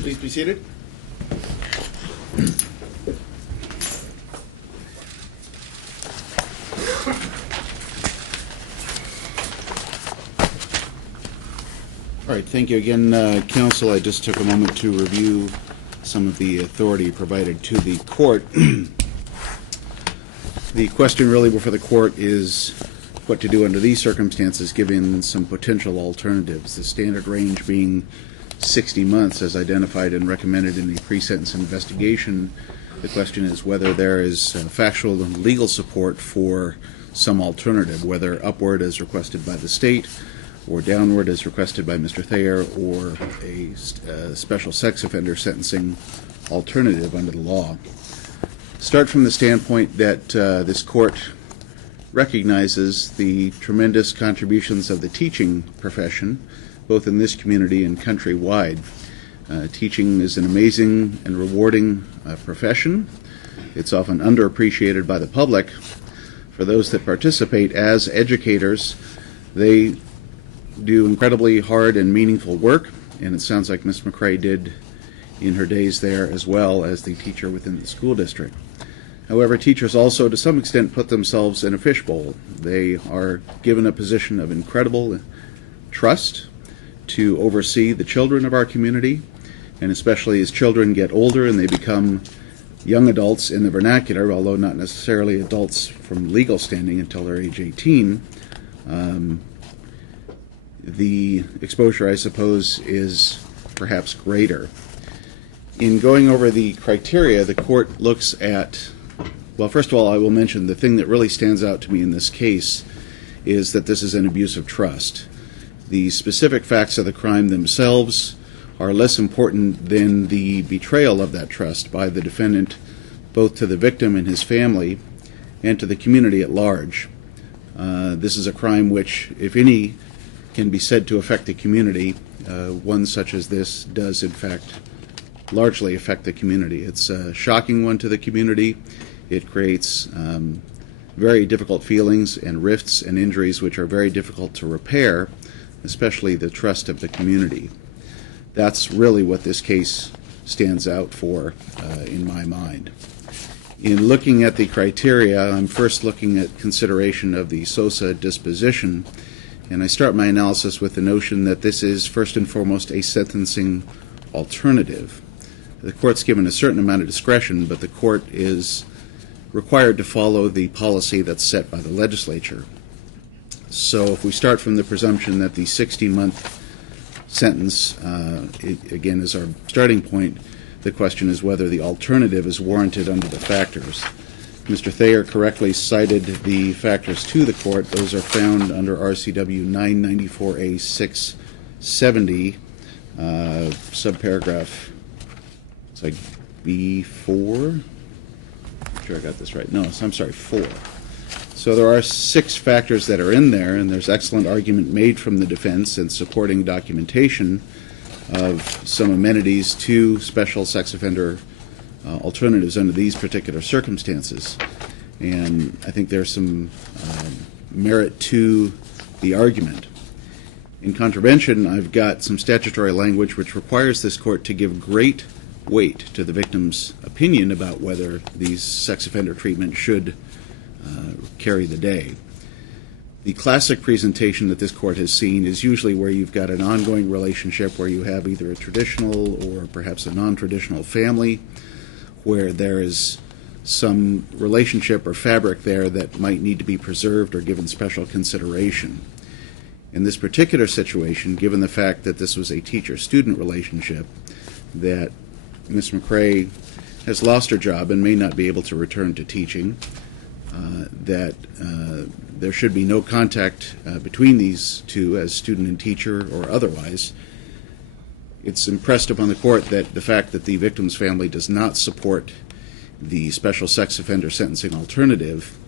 Please be seated. All right, thank you again, Counsel. I just took a moment to review some of the authority provided to the court. The question really before the court is what to do under these circumstances given some potential alternatives, the standard range being 60 months as identified and recommended in the pre-sentence investigation. The question is whether there is factual and legal support for some alternative, whether upward as requested by the state or downward as requested by Mr. Thayer, or a special sex offender sentencing alternative under the law. Start from the standpoint that this court recognizes the tremendous contributions of the teaching profession, both in this community and countrywide. Teaching is an amazing and rewarding profession. It's often underappreciated by the public. For those that participate as educators, they do incredibly hard and meaningful work, and it sounds like Ms. McCrae did in her days there as well as the teacher within the school district. However, teachers also to some extent put themselves in a fishbowl. They are given a position of incredible trust to oversee the children of our community, and especially as children get older and they become young adults in the vernacular, although not necessarily adults from legal standing until they're age 18, the exposure, I suppose, is perhaps greater. In going over the criteria, the court looks at, well, first of all, I will mention the thing that really stands out to me in this case is that this is an abuse of trust. The specific facts of the crime themselves are less important than the betrayal of that trust by the defendant, both to the victim and his family and to the community at large. This is a crime which, if any, can be said to affect the community. One such as this does, in fact, largely affect the community. It's a shocking one to the community. It creates very difficult feelings and rifts and injuries which are very difficult to repair, especially the trust of the community. That's really what this case stands out for in my mind. In looking at the criteria, I'm first looking at consideration of the SOSA disposition, and I start my analysis with the notion that this is first and foremost a sentencing alternative. The court's given a certain amount of discretion, but the court is required to follow the policy that's set by the legislature. So if we start from the presumption that the 60-month sentence, again, is our starting point, the question is whether the alternative is warranted under the factors. Mr. Thayer correctly cited the factors to the court. Those are found under RCW 994A 670, subparagraph, it's like B4. I'm sure I got this right. No, I'm sorry, 4. So there are 6 factors that are in there, and there's excellent argument made from the defense and supporting documentation of some amenities to special sex offender alternatives under these particular circumstances. And I think there's some merit to the argument. In contravention, I've got some statutory language which requires this court to give great weight to the victim's opinion about whether these sex offender treatment should carry the day. The classic presentation that this court has seen is usually where you've got an ongoing relationship where you have either a traditional or perhaps a non-traditional family, where there is some relationship or fabric there that might need to be preserved or given special consideration. In this particular situation, given the fact that this was a teacher-student relationship, that Ms. McCrae has lost her job and may not be able to return to teaching, that there should be no contact between these two as student and teacher or otherwise. It's impressed upon the court that the fact that the victim's family does not support the special sex offender sentencing alternative,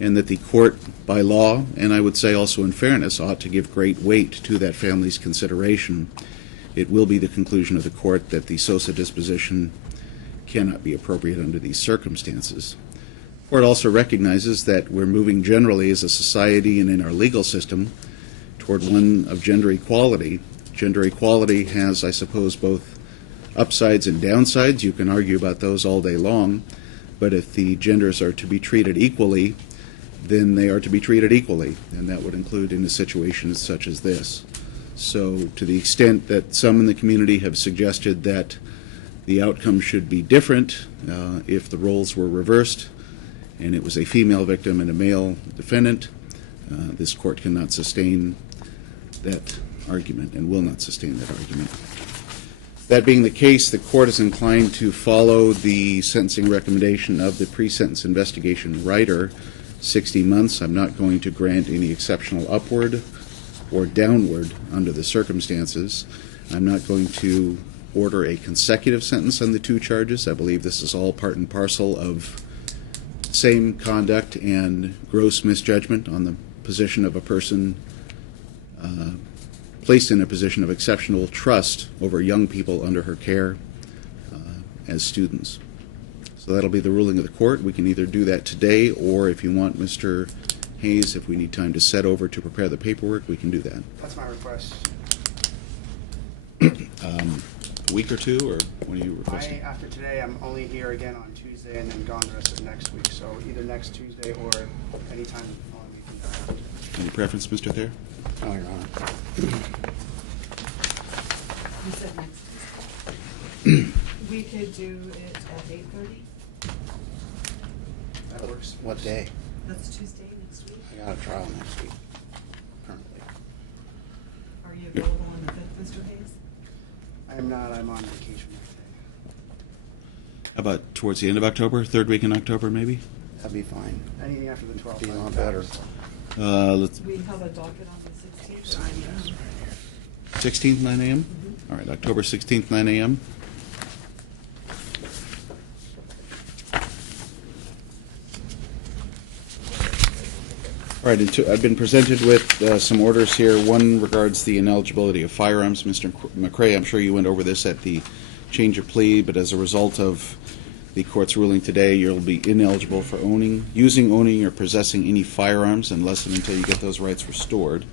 and that the court, by law, and I would say also in fairness, ought to give great weight to that family's consideration. It will be the conclusion of the court that the SOSA disposition cannot be appropriate under these circumstances. The court also recognizes that we're moving generally as a society and in our legal system toward one of gender equality. Gender equality has, I suppose, both upsides and downsides. You can argue about those all day long, but if the genders are to be treated equally, then they are to be treated equally, and that would include in a situation such as this. So to the extent that some in the community have suggested that the outcome should be different if the roles were reversed and it was a female victim and a male defendant, this court cannot sustain that argument and will not sustain that argument. That being the case, the court is inclined to follow the sentencing recommendation of the pre-sentence investigation writer, 60 months. I'm not going to grant any exceptional upward or downward under the circumstances. I'm not going to order a consecutive sentence on the two charges. I believe this is all part and parcel of same conduct and gross misjudgment on the position of a person placed in a position of exceptional trust over young people under her care as students. So that'll be the ruling of the court. We can either do that today, or if you want, Mr. Hayes, if we need time to set over to prepare the paperwork, we can do that. That's my request. A week or two, or what are you requesting? After today, I'm only here again on Tuesday and then gone the rest of next week. So either next Tuesday or any time the following week. Any preference, Mr. Thayer? No, Your Honor. You said next Tuesday. We could do it at 8:30. That works. What day? That's Tuesday next week. I got a trial next week, currently. Are you available on the 5th, Mr. Hayes? I am not. I'm on vacation that day. How about towards the end of October, third week in October, maybe? That'd be fine. Anything after the 12th. Be a lot better. Let's We have a docket on the 16th. Sign this right here. 16th, 9 a.m.? All right, October 16th, 9 a.m. All right, I've been presented with some orders here. One regards the ineligibility of firearms. Mr. McCrae, I'm sure you went over this at the change of plea, but as a result of the court's ruling today, you'll be ineligible for owning, or possessing any firearms unless and until you get those rights restored.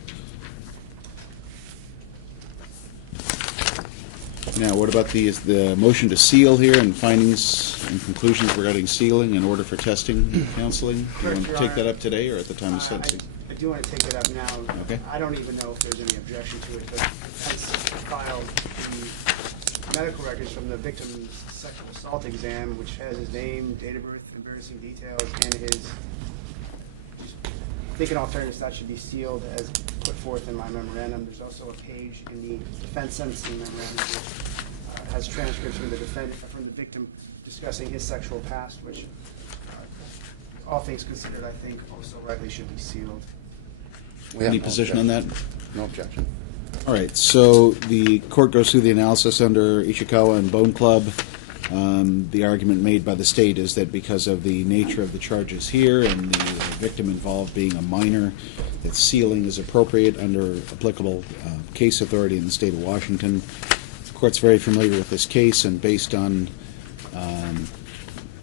Now, what about the motion to seal here and findings and conclusions regarding sealing in order for testing and counseling? Do you want to take that up today or at the time of sentencing? I do want to take it up now. Okay. I don't even know if there's any objection to it, but the defense filed the medical records from the victim's sexual assault exam, which has his name, date of birth, embarrassing details, and his. I think in all fairness, that should be sealed as put forth in my memorandum. There's also a page in the defense sentencing memorandum which has transcripts from the victim discussing his sexual past, which, all things considered, I think also rightly should be sealed. We have Any no position on that? objection. No objection. All right, so the court goes through the analysis under Ishikawa and Bone Club. The argument made by the state is that because of the nature of the charges here and the victim involved being a minor, that sealing is appropriate under applicable case authority in the state of Washington. The court's very familiar with this case, and based on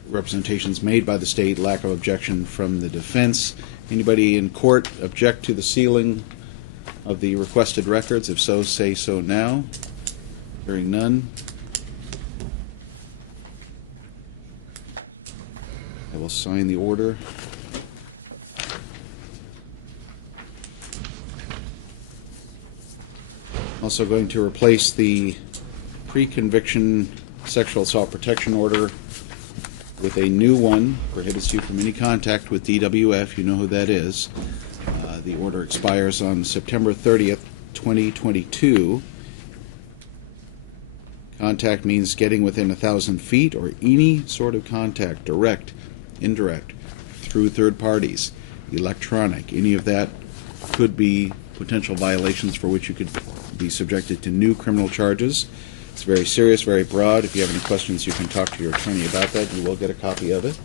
representations made by the state, lack of objection from the defense. Anybody in court object to the sealing of the requested records? If so, say so now. Hearing none. I will sign the order. Also going to replace the pre-conviction sexual assault protection order with a new one, prohibits you from any contact with DWF. You know who that is. The order expires on September 30th, 2022. Contact means getting within 1,000 feet or any sort of contact, direct, indirect, through third parties, electronic. Any of that could be potential violations for which you could be subjected to new criminal charges. It's very serious, very broad. If you have any questions, you can talk to your attorney about that. You will get a copy of it.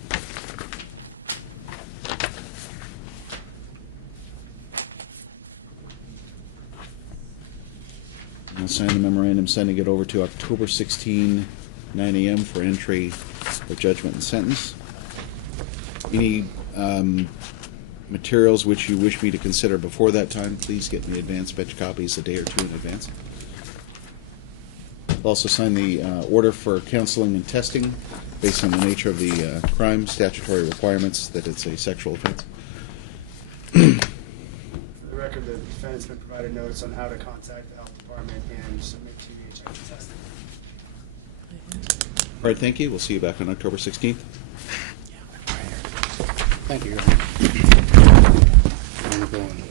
I'll sign the memorandum, sending it over to October 16, 9 a.m. for entry of judgment and sentence. Any materials which you wish me to consider before that time, please get me advance batch copies a day or two in advance. Also sign the order for counseling and testing based on the nature of the crime, statutory requirements that it's a sexual offense. For the record, the defendant's been provided notice on how to contact the health department and submit to HIV testing. All right, thank you. We'll see you back on October 16th. Thank you. I'm going.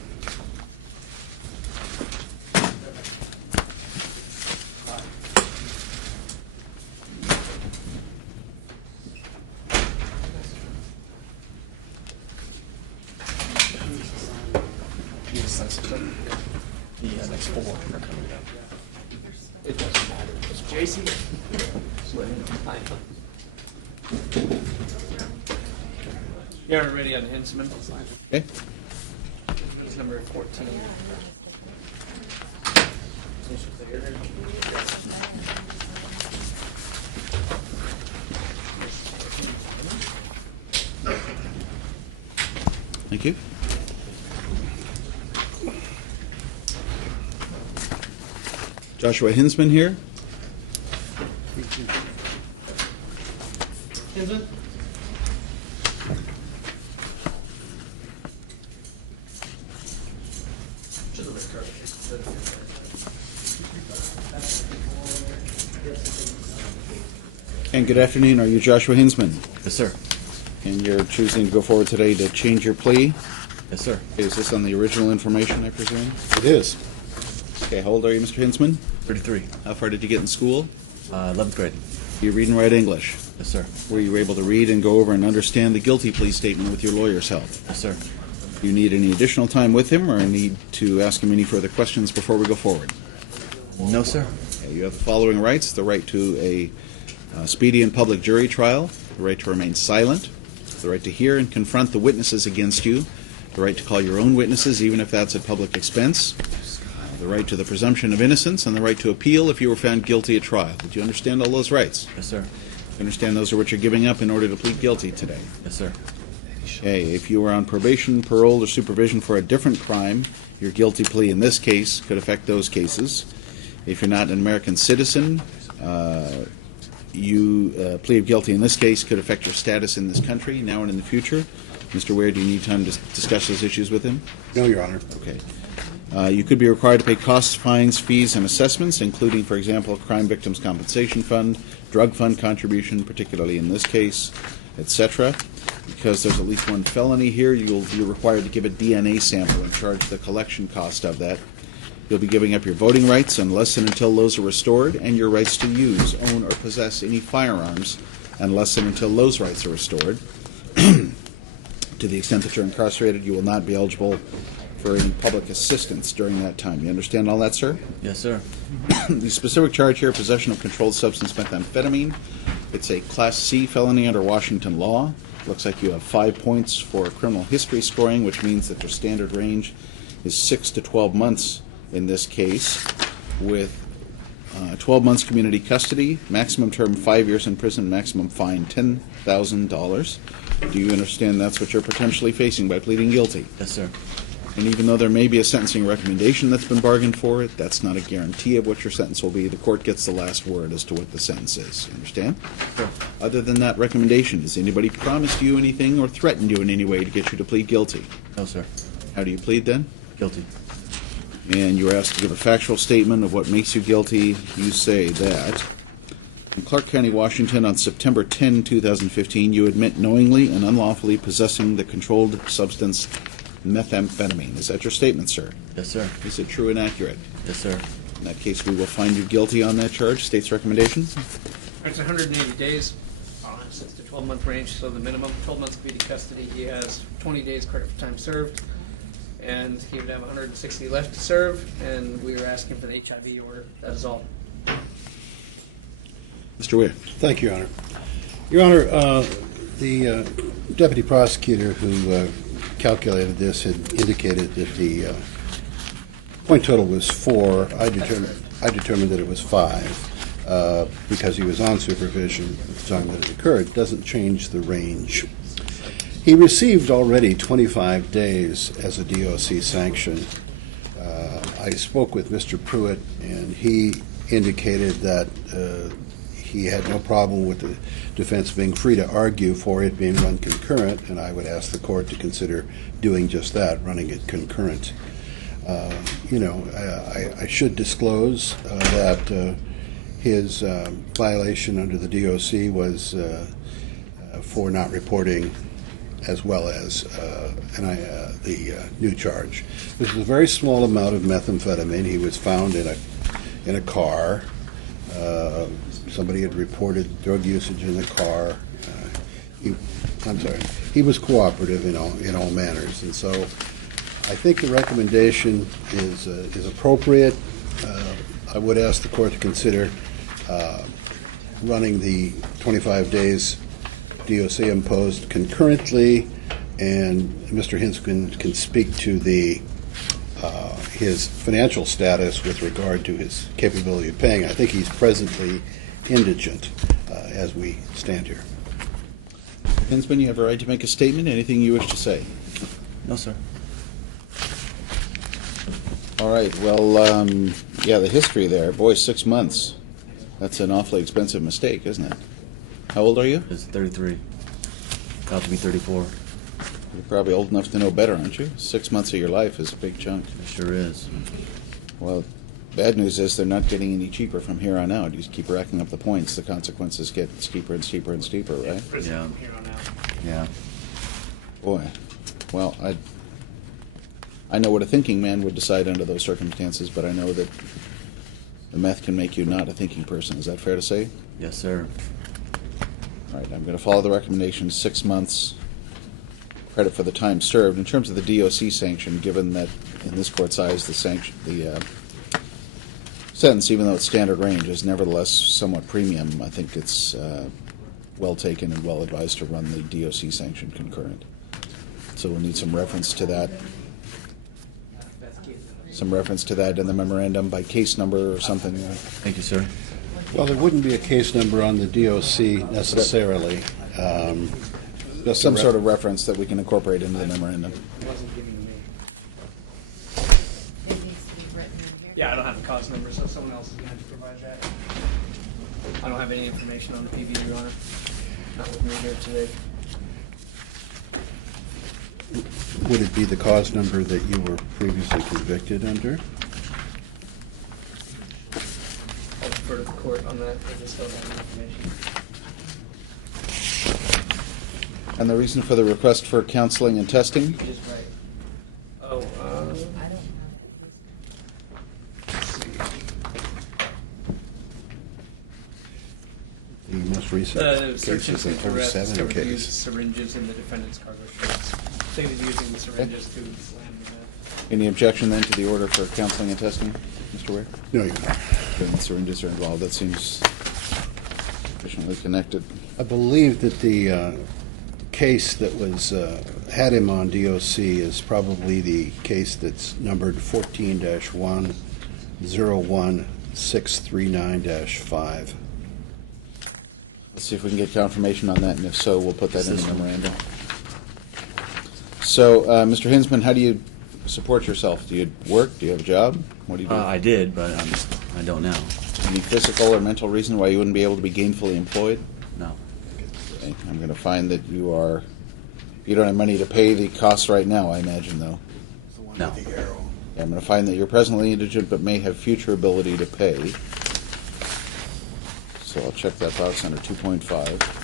The next four are coming up. It doesn't matter. JC? You're ready on Hinsman. Okay. He's number 14. Thank you. Joshua Hinsman here. Hinsman? And good afternoon. Are you Joshua Hinsman? Yes, sir. And you're choosing to go forward today to change your plea? Yes, sir. Is this on the original information, I presume? It is. Okay, how old are you, Mr. Hinsman? 33. How far did you get in school? 11th grade. Do you read and write English? Yes, sir. Were you able to read and go over and understand the guilty plea statement with your lawyer's help? Yes, sir. Do you need any additional time with him or need to ask him any further questions before we go forward? No, sir. Okay, you have the following rights: the right to a speedy and public jury trial, the right to remain silent, the right to hear and confront the witnesses against you, the right to call your own witnesses even if that's at public expense, the right to the presumption of innocence, and the right to appeal if you were found guilty at trial. Did you understand all those rights? Yes, sir. You understand those are what you're giving up in order to plead guilty today? Yes, sir. Okay, if you were on probation, parole, or supervision for a different crime, your guilty plea in this case could affect those cases. If you're not an American citizen, you plea of guilty in this case could affect your status in this country now and in the future. Mr. Ware, do you need time to discuss those issues with him? No, Your Honor. Okay. You could be required to pay costs, fines, fees, and assessments, including, for example, Crime Victims Compensation Fund, drug fund contribution, particularly in this case, etc. Because there's at least one felony here, you'll be required to give a DNA sample and charge the collection cost of that. You'll be giving up your voting rights unless and until those are restored, and your rights to use, own, or possess any firearms unless and until those rights are restored. To the extent that you're incarcerated, you will not be eligible for any public assistance during that time. You understand all that, sir? Yes, sir. The specific charge here, possession of controlled substance methamphetamine. It's a Class C felony under Washington law. Looks like you have 5 points for criminal history scoring, which means that your standard range is 6 to 12 months in this case, with 12 months community custody, maximum term 5 years in prison, maximum fine $10,000. Do you understand that's what you're potentially facing by pleading guilty? Yes, sir. And even though there may be a sentencing recommendation that's been bargained for it, that's not a guarantee of what your sentence will be. The court gets the last word as to what the sentence is. You understand? Sure. Other than that recommendation, has anybody promised you anything or threatened you in any way to get you to plead guilty? No, sir. How do you plead then? Guilty. And you were asked to give a factual statement of what makes you guilty. You say that in Clark County, Washington, on September 10, 2015, you admit knowingly and unlawfully possessing the controlled substance methamphetamine. Is that your statement, sir? Yes, sir. Is it true and accurate? Yes, sir. In that case, we will find you guilty on that charge. State's recommendation? It's 180 days. It's the 12-month range, so the minimum 12 months community custody. He has 20 days credit for time served, and he would have 160 left to serve, and we were asking for the HIV order. That is all. Mr. Weir. Thank you, Your Honor. Your Honor, the deputy prosecutor who calculated this had indicated that the point total was 4. I determined that it was 5 because he was on supervision at the time that it occurred. It doesn't change the range. He received already 25 days as a DOC sanction. I spoke with Mr. Pruitt, and he indicated that he had no problem with the defense being free to argue for it being run concurrent, and I would ask the court to consider doing just that, running it concurrent. I should disclose that his violation under the DOC was for not reporting as well as the new charge. This was a very small amount of methamphetamine. He was found in a car. Somebody had reported drug usage in the car. He was cooperative in all manners, and so I think the recommendation is appropriate. I would ask the court to consider running the 25 days DOC imposed concurrently, and Mr. Hinsman can speak to his financial status with regard to his capability of paying. I think he's presently indigent as we stand here. Hinsman, you have a right to make a statement. Anything you wish to say? No, sir. All right. Well, the history there. Boy, 6 months. That's an awfully expensive mistake, isn't it? How old are you? It's 33. About to be 34. You're probably old enough to know better, aren't you? 6 months of your life is a big chunk. It sure is. Well, bad news is they're not getting any cheaper from here on out. You just keep racking up the points. The consequences get steeper and steeper and steeper, right? Prison Yeah. from here on out. Yeah. Boy. Well, I know what a thinking man would decide under those circumstances, but I know that the meth can make you not a thinking person. Is that fair to say? Yes, sir. All right, I'm going to follow the recommendation, 6 months credit for the time served. In terms of the DOC sanction, given that in this court's eyes the sentence, even though it's standard range, is nevertheless somewhat premium, I think it's well taken and well advised to run the DOC sanction concurrent. So we'll need some reference to that. Some reference to that in the memorandum by case number or something. Thank you, sir. Well, there wouldn't be a case number on the DOC necessarily. Just some sort of reference that we can incorporate into the memorandum. He wasn't giving me. It needs to be written in here. Yeah, I don't have the cause number, so someone else is going to have to provide that. I don't have any information on the PV, Your Honor. Not with me here today. Would it be the cause number that you were previously convicted under? I'll defer to the court on that. I just don't have any information. And the reason for the request for counseling and testing? He is right. Oh, I don't have it. let's see. The most recent Search case is incident an arrest 07 discovered the use of case. syringes in the defendant's cargo shorts. They were using the syringes to slam the meth. Any objection then to the order for counseling and testing, Mr. Ware? No, you're not. When the syringes are involved, that seems sufficiently connected. I believe that the case that was had him on DOC is probably the case that's numbered 14-101-639-5. Let's see if we can get confirmation on that, and if so, we'll put that in the memorandum. So, Mr. Hinsman, how do you support yourself? Do you work? Do you have a job? What do you do? I did, but I don't now. Any physical or mental reason why you wouldn't be able to be gainfully employed? No. Okay. I'm going to find that you don't have money to pay the costs right now, I imagine, though. No. Yeah, I'm going to find that you're presently indigent but may have future ability to pay. So I'll check that box under 2.5.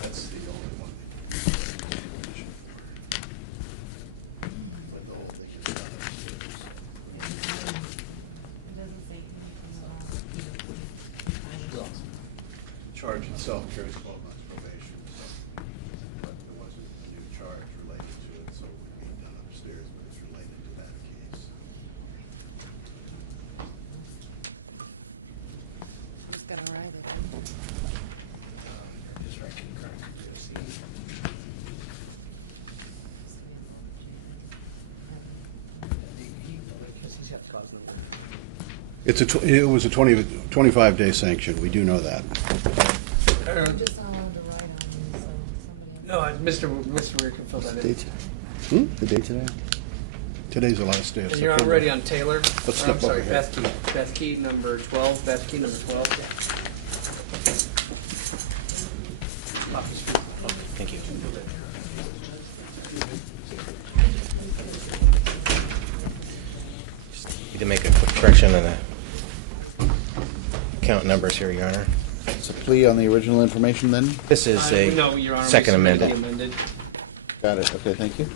That's the only one. But the whole thing is done upstairs. It doesn't say anything about. Charge itself carries 12 months probation, so, but there wasn't a new charge related to it, so it would be done upstairs, but it's related to that case. Who's gonna write it? Just right concurrent with DOC. cause number. It was a 25-day sanction. We do know that. I'm just not allowed to write on these, so somebody. No, Mr. Weir can fill that in. Date today? The date today? Today's the last day of And September. you're already on Taylor. Let's Or, step I'm sorry, over here. Beth Key. Beth Key, number 12. Beth Key, number 12. Off the street. Thank you. Need to make a quick correction on the count numbers here, Your Honor. It's a plea on the original information then? This is No, Your Honor, we second submitted the amended. Got it, okay, thank you.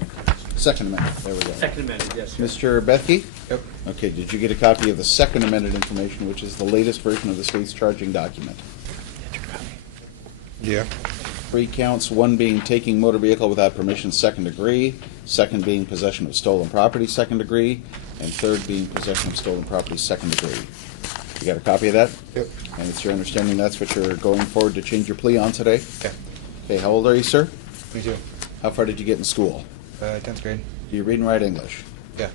Second amendment, there we go. Second amended, yes. Your Mr. Bethke? Yep. Okay, did you get a copy of the second amended information, which is the latest version of the state's charging document? Yeah. 3 counts, 1 being taking motor vehicle without permission, second degree, 2nd being possession of stolen property, second degree, and 3rd being possession of stolen property, second degree. You got a copy of that? Yep. And it's your understanding that's what you're going forward to change your plea on today? Yeah. Okay, how old are you, sir? Me too. How far did you get in school? 10th grade. Do you read and write English? Yeah.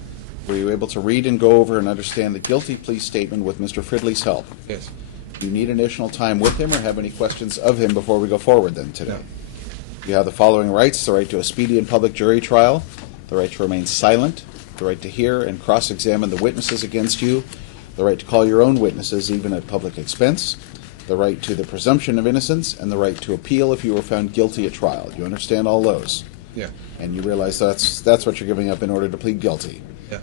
Were you able to read and go over and understand the guilty plea statement with Mr. Fridley's help? Yes. Do you need additional time with him or have any questions of him before we go forward then today? No. You have the following rights: the right to a speedy and public jury trial, the right to remain silent, the right to hear and cross-examine the witnesses against you, the right to call your own witnesses even at public expense, the right to the presumption of innocence, and the right to appeal if you were found guilty at trial. You understand all those? Yeah. And you realize that's what you're giving up in order to plead guilty. Yeah.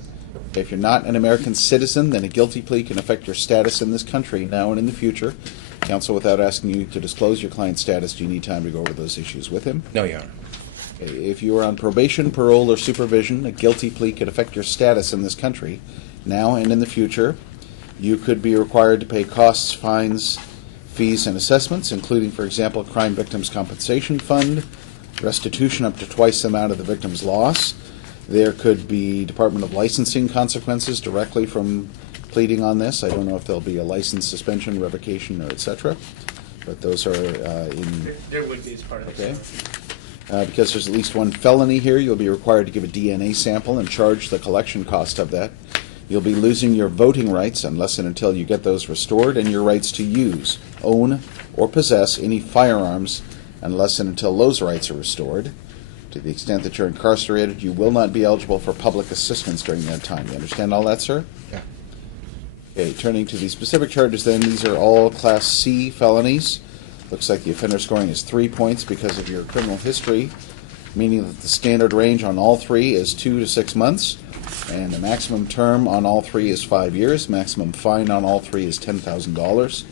If you're not an American citizen, then a guilty plea can affect your status in this country now and in the future. Counsel, without asking you to disclose your client's status, do you need time to go over those issues with him? No, Your Honor. If you are on probation, parole, or supervision, a guilty plea could affect your status in this country now and in the future. You could be required to pay costs, fines, fees, and assessments, including, for example, Crime Victims Compensation Fund, restitution up to twice the amount of the victim's loss. There could be Department of Licensing consequences directly from pleading on this. I don't know if there'll be a license suspension, revocation, or et cetera, but those are in... There would be as part of Okay. this. Because there's at least one felony here, you'll be required to give a DNA sample and charge the collection cost of that. You'll be losing your voting rights unless and until you get those restored, and your rights to use, own, or possess any firearms unless and until those rights are restored. To the extent that you're incarcerated, you will not be eligible for public assistance during that time. You understand all that, sir? Yeah. Okay, turning to the specific charges then, these are all Class C felonies. Looks like the offender scoring is 3 points because of your criminal history, meaning that the standard range on all 3 is 2 to 6 months, and the maximum term on all 3 is 5 years. Maximum fine on all 3 is $10,000.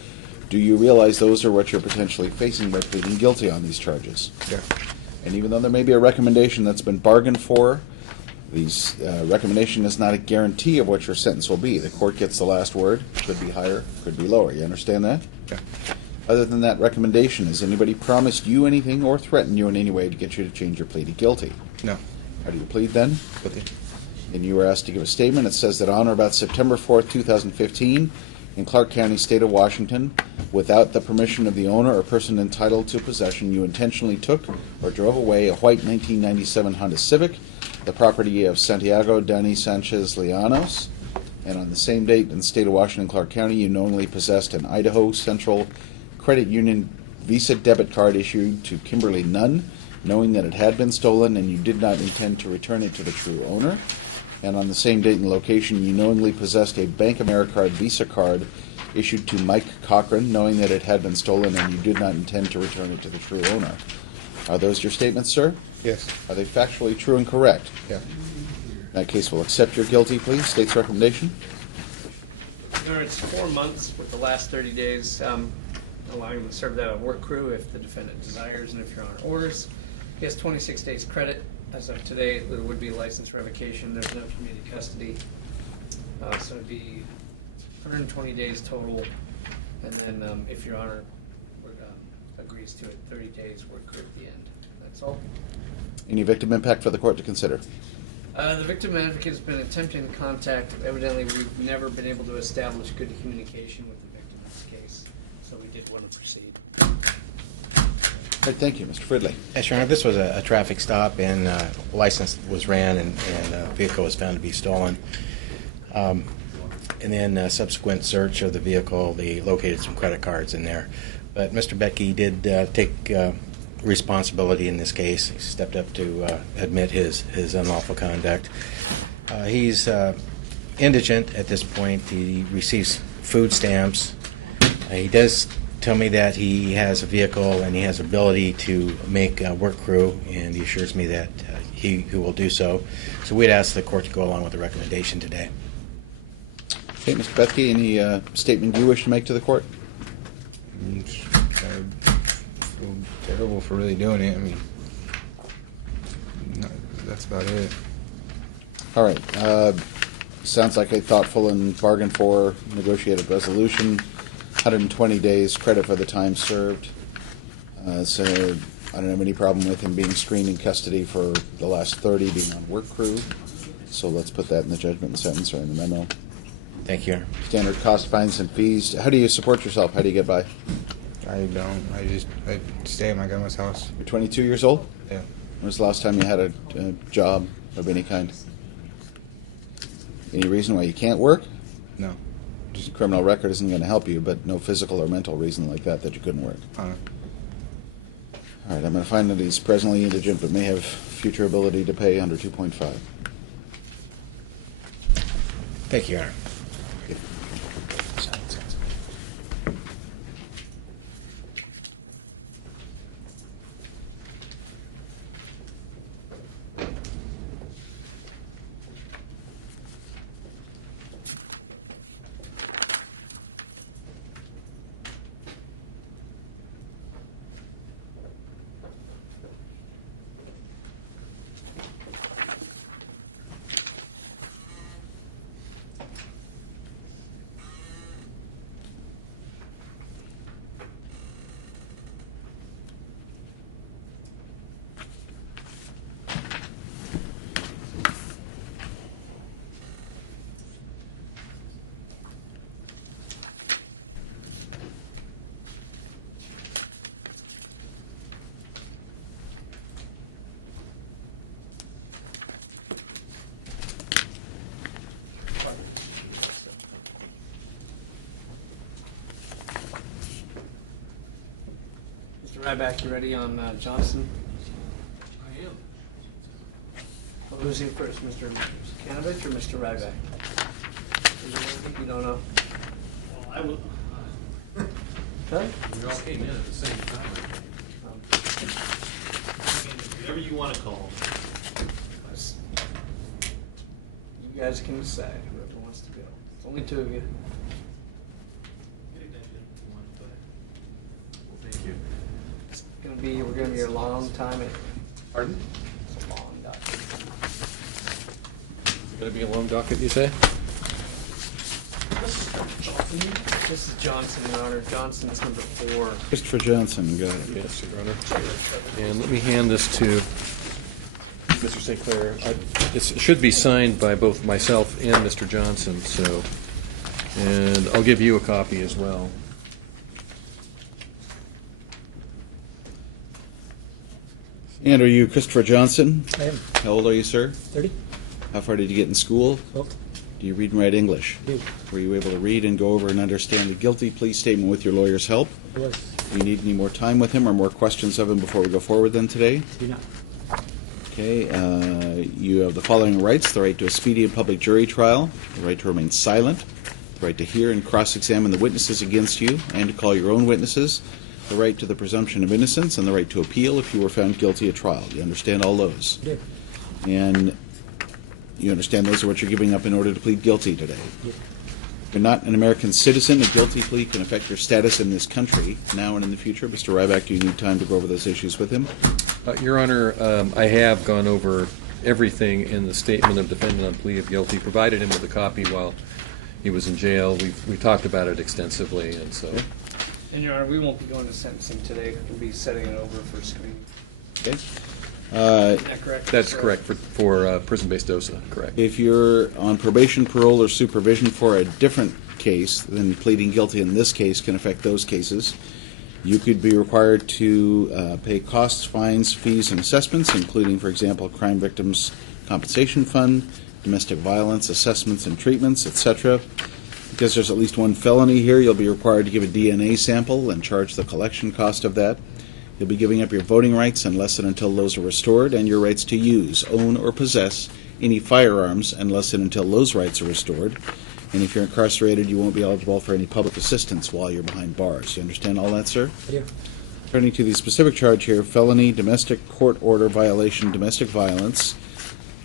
Do you realize those are what you're potentially facing by pleading guilty on these charges? Yeah. And even though there may be a recommendation that's been bargained for, these recommendation is not a guarantee of what your sentence will be. The court gets the last word. Could be higher, could be lower. You understand that? Yeah. Other than that recommendation, has anybody promised you anything or threatened you in any way to get you to change your plea to guilty? No. How do you plead then? Guilty. And you were asked to give a statement. It says that on or about September 4th, 2015, in Clark County, state of Washington, without the permission of the owner or person entitled to possession, you intentionally took or drove away a white 1997 Honda Civic, the property of Santiago Dani Sanchez Llanos. And on the same date in the state of Washington, Clark County, you knowingly possessed an Idaho Central Credit Union Visa debit card issued to Kimberly Nunn, knowing that it had been stolen and you did not intend to return it to the true owner. And on the same date and location, you knowingly possessed a Bank Americard Visa card issued to Mike Cochran, knowing that it had been stolen and you did not intend to return it to the true owner. Are those your statements, sir? Yes. Are they factually true and correct? Yeah. In that case, we'll accept your guilty plea. State's recommendation? There, it's 4 months with the last 30 days, allowing him to serve that on work crew if the defendant desires and if you're on orders. He has 26 days credit. As of today, there would be license revocation. There's no community custody. So it'd be 120 days total. And then if your honor agrees to it, 30 days work crew at the end. That's all. Any victim impact for the court to consider? The victim advocate has been attempting contact. Evidently, we've never been able to establish good communication with the victim in this case. So we did want to proceed. All right, thank you. Mr. Fridley. Yes, Your Honor, this was a traffic stop, and license was ran, and vehicle was found to be stolen. and then subsequent search of the vehicle, they located some credit cards in there. But Mr. Becky did take responsibility in this case. He stepped up to admit his unlawful conduct. He's indigent at this point. He receives food stamps. He does tell me that he has a vehicle and he has ability to make a work crew, and he assures me that he will do so. So we'd ask the court to go along with the recommendation today. Okay, Mr. Bethke, any statement you wish to make to the court? I feel terrible for really doing it. I mean, no, that's about it. All right. Sounds like a thoughtful and bargained for negotiated resolution. 120 days credit for the time served. So I don't have any problem with him being screened in custody for the last 30 being on work crew. So let's put that in the judgment and sentence or in the memo. Thank you. Standard cost, fines, and fees. How do you support yourself? How do you get by? I don't. I stay at my grandma's house. You're 22 years old? Yeah. When was the last time you had a job of any kind? Any reason why you can't work? No. Just a criminal record isn't going to help you, but no physical or mental reason like that you couldn't work. I don't. All right, I'm going to find that he's presently indigent but may have future ability to pay under 2.5. Thank you, Your Honor. Mr. Ryback, you ready on Johnson? I am. Well, who's here first, Mr. Kanovich or Mr. Ryback? You don't know? Well, I will. Okay. We all came in at the same time. Whatever you want to call them. You guys can decide, whoever wants to go. It's only two of you. Well, thank you. We're gonna be here a long time. Pardon? It's a long document. Is it going to be a long docket, you say? This is Johnson, Your Honor. Johnson's number 4. Christopher Johnson, go ahead. Yes, Your Honor. And let me hand this to Mr. St. Clair. It should be signed by both myself and Mr. Johnson, so, and I'll give you a copy as well. And are you Christopher Johnson? I am. How old are you, sir? 30? How far did you get in school? 12? Do you read and write English? I do. Were you able to read and go over and understand the guilty plea statement with your lawyer's help? I was. Do you need any more time with him or more questions of him before we go forward then today? Do not. Okay, you have the following rights: the right to a speedy and public jury trial, the right to remain silent, the right to hear and cross-examine the witnesses against you and to call your own witnesses, the right to the presumption of innocence, and the right to appeal if you were found guilty at trial. You understand all those? I do. And you understand those are what you're giving up in order to plead guilty today? Yeah. You're not an American citizen. A guilty plea can affect your status in this country now and in the future. Mr. Ryback, do you need time to go over those issues with him? Your Honor, I have gone over everything in the statement of defendant on plea of guilty, provided him with a copy while he was in jail. We talked about it extensively, and so. And Your Honor, we won't be going to sentencing today. We'll be setting it over for screening. Okay. Is that correct? That's correct for prison-based DOSA, correct. If you're on probation, parole, or supervision for a different case, then pleading guilty in this case can affect those cases. You could be required to pay costs, fines, fees, and assessments, including, for example, Crime Victims Compensation Fund, domestic violence assessments and treatments, etc. Because there's at least one felony here, you'll be required to give a DNA sample and charge the collection cost of that. You'll be giving up your voting rights unless and until those are restored, and your rights to use, own, or possess any firearms unless and until those rights are restored. And if you're incarcerated, you won't be eligible for any public assistance while you're behind bars. You understand all that, sir? Yeah. Turning to the specific charge here, felony, domestic court order violation, domestic violence.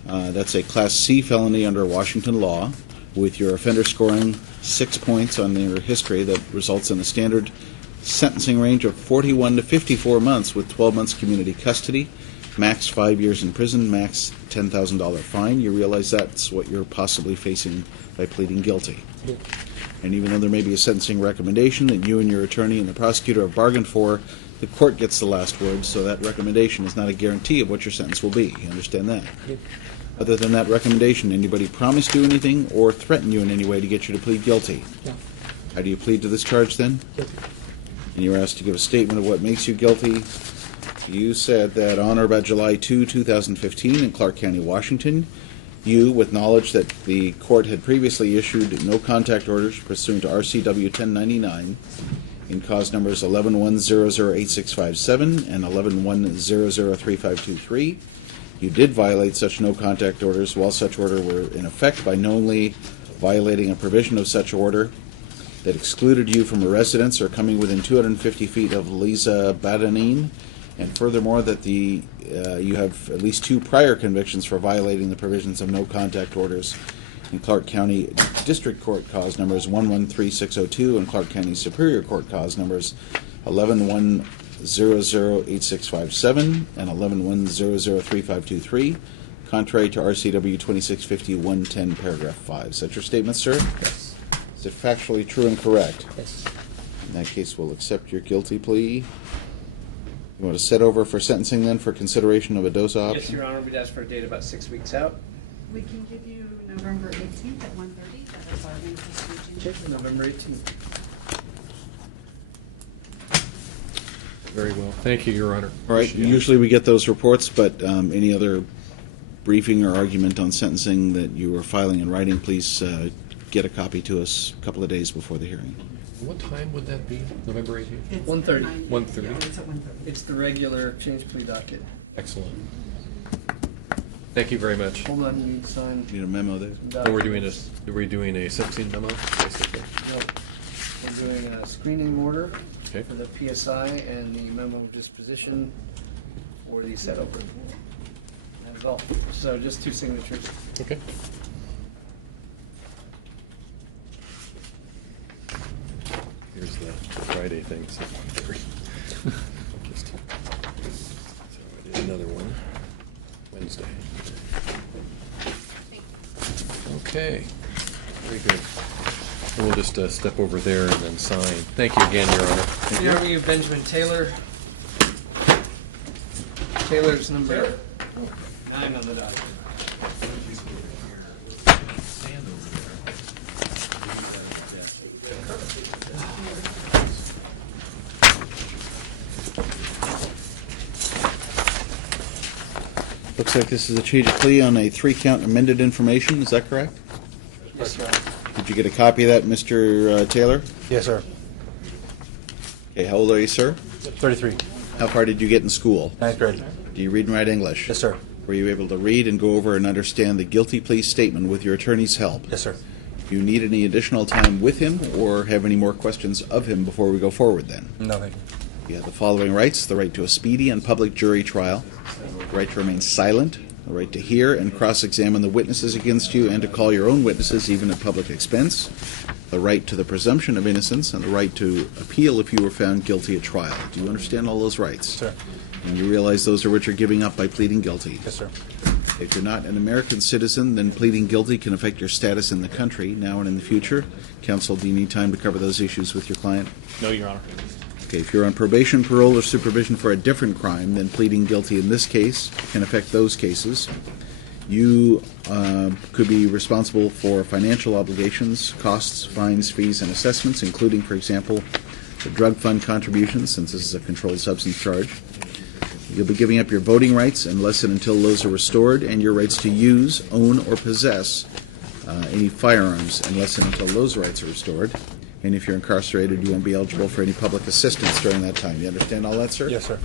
That's a Class C felony under Washington law, with your offender scoring 6 points on their history. That results in a standard sentencing range of 41 to 54 months with 12 months community custody, max 5 years in prison, max $10,000 fine. You realize that's what you're possibly facing by pleading guilty. And even though there may be a sentencing recommendation that you and your attorney and the prosecutor have bargained for, the court gets the last word, so that recommendation is not a guarantee of what your sentence will be. You understand that? Other than that recommendation, anybody promise you anything or threaten you in any way to get you to plead guilty? No. How do you plead to this charge then? Guilty. And you were asked to give a statement of what makes you guilty. You said that on or about July 2, 2015 in Clark County, Washington, you, with knowledge that the court had previously issued no contact orders pursuant to RCW 1099 in cause numbers 11-100-8657 and 11-100-3523, you did violate such no contact orders while such order were in effect by knowingly violating a provision of such order that excluded you from a residence or coming within 250 feet of Lisa Badanin, and furthermore that you have at least 2 prior convictions for violating the provisions of no contact orders in Clark County District Court cause numbers 113602 and Clark County Superior Court cause numbers 11-100-8657 and 11-100-3523, contrary to RCW 2650-110, paragraph 5. Is that your statement, sir? Yes. Is it factually true and correct? Yes. In that case, we'll accept your guilty plea. You want to set over for sentencing then for consideration of a DOSA option? Yes, Your Honor, we'd ask for a date about 6 weeks out. We can give you November 18th at 1:30. That is our anticipation. November 18th. Very well. Thank you, Your Honor. All right, Appreciate it. usually we get those reports, but any other briefing or argument on sentencing that you are filing in writing, please get a copy to us a couple of days before the hearing. What time would that be? November 18th? It's 1:30. 1:30. Yeah, it's at 1:30. It's the regular change plea docket. Excellent. Thank you very much. Hold on, you need to sign. Need a memo there? Oh, we're doing a sentencing memo, basically? Nope. We're doing a screening order Okay. for the PSI and the memo of disposition for the set over. That's all. So just 2 signatures. Okay. Here's the Friday thing. So I did another one Wednesday. Okay. Very good. And we'll just step over there and then sign. Thank you again, Your Honor. Here we have Benjamin Taylor. Taylor's number 9 on the docket. Looks like this is a change of plea on a 3-count amended information, is that correct? Yes, Your Honor. Did you get a copy of that, Mr. Taylor? Yes, sir. Okay, how old are you, sir? 33. How far did you get in school? 9th grade. Do you read and write English? Yes, sir. Were you able to read and go over and understand the guilty plea statement with your attorney's help? Yes, sir. Do you need any additional time with him or have any more questions of him before we go forward then? No, thank you. You have the following rights: the right to a speedy and public jury trial, the right to remain silent, the right to hear and cross-examine the witnesses against you and to call your own witnesses even at public expense, the right to the presumption of innocence, and the right to appeal if you were found guilty at trial. Do you understand all those rights? Sir. And you realize those are what you're giving up by pleading guilty? Yes, sir. If you're not an American citizen, then pleading guilty can affect your status in the country now and in the future. Counsel, do you need time to cover those issues with your client? No, Your Honor. Okay, if you're on probation, parole, or supervision for a different crime, then pleading guilty in this case can affect those cases. You could be responsible for financial obligations, costs, fines, fees, and assessments, including, for example, the drug fund contributions, since this is a controlled substance charge. You'll be giving up your voting rights unless and until those are restored, and your rights to use, own, or possess any firearms unless and until those rights are restored. And if you're incarcerated, you won't be eligible for any public assistance during that time. You understand all that, sir? Yes, sir.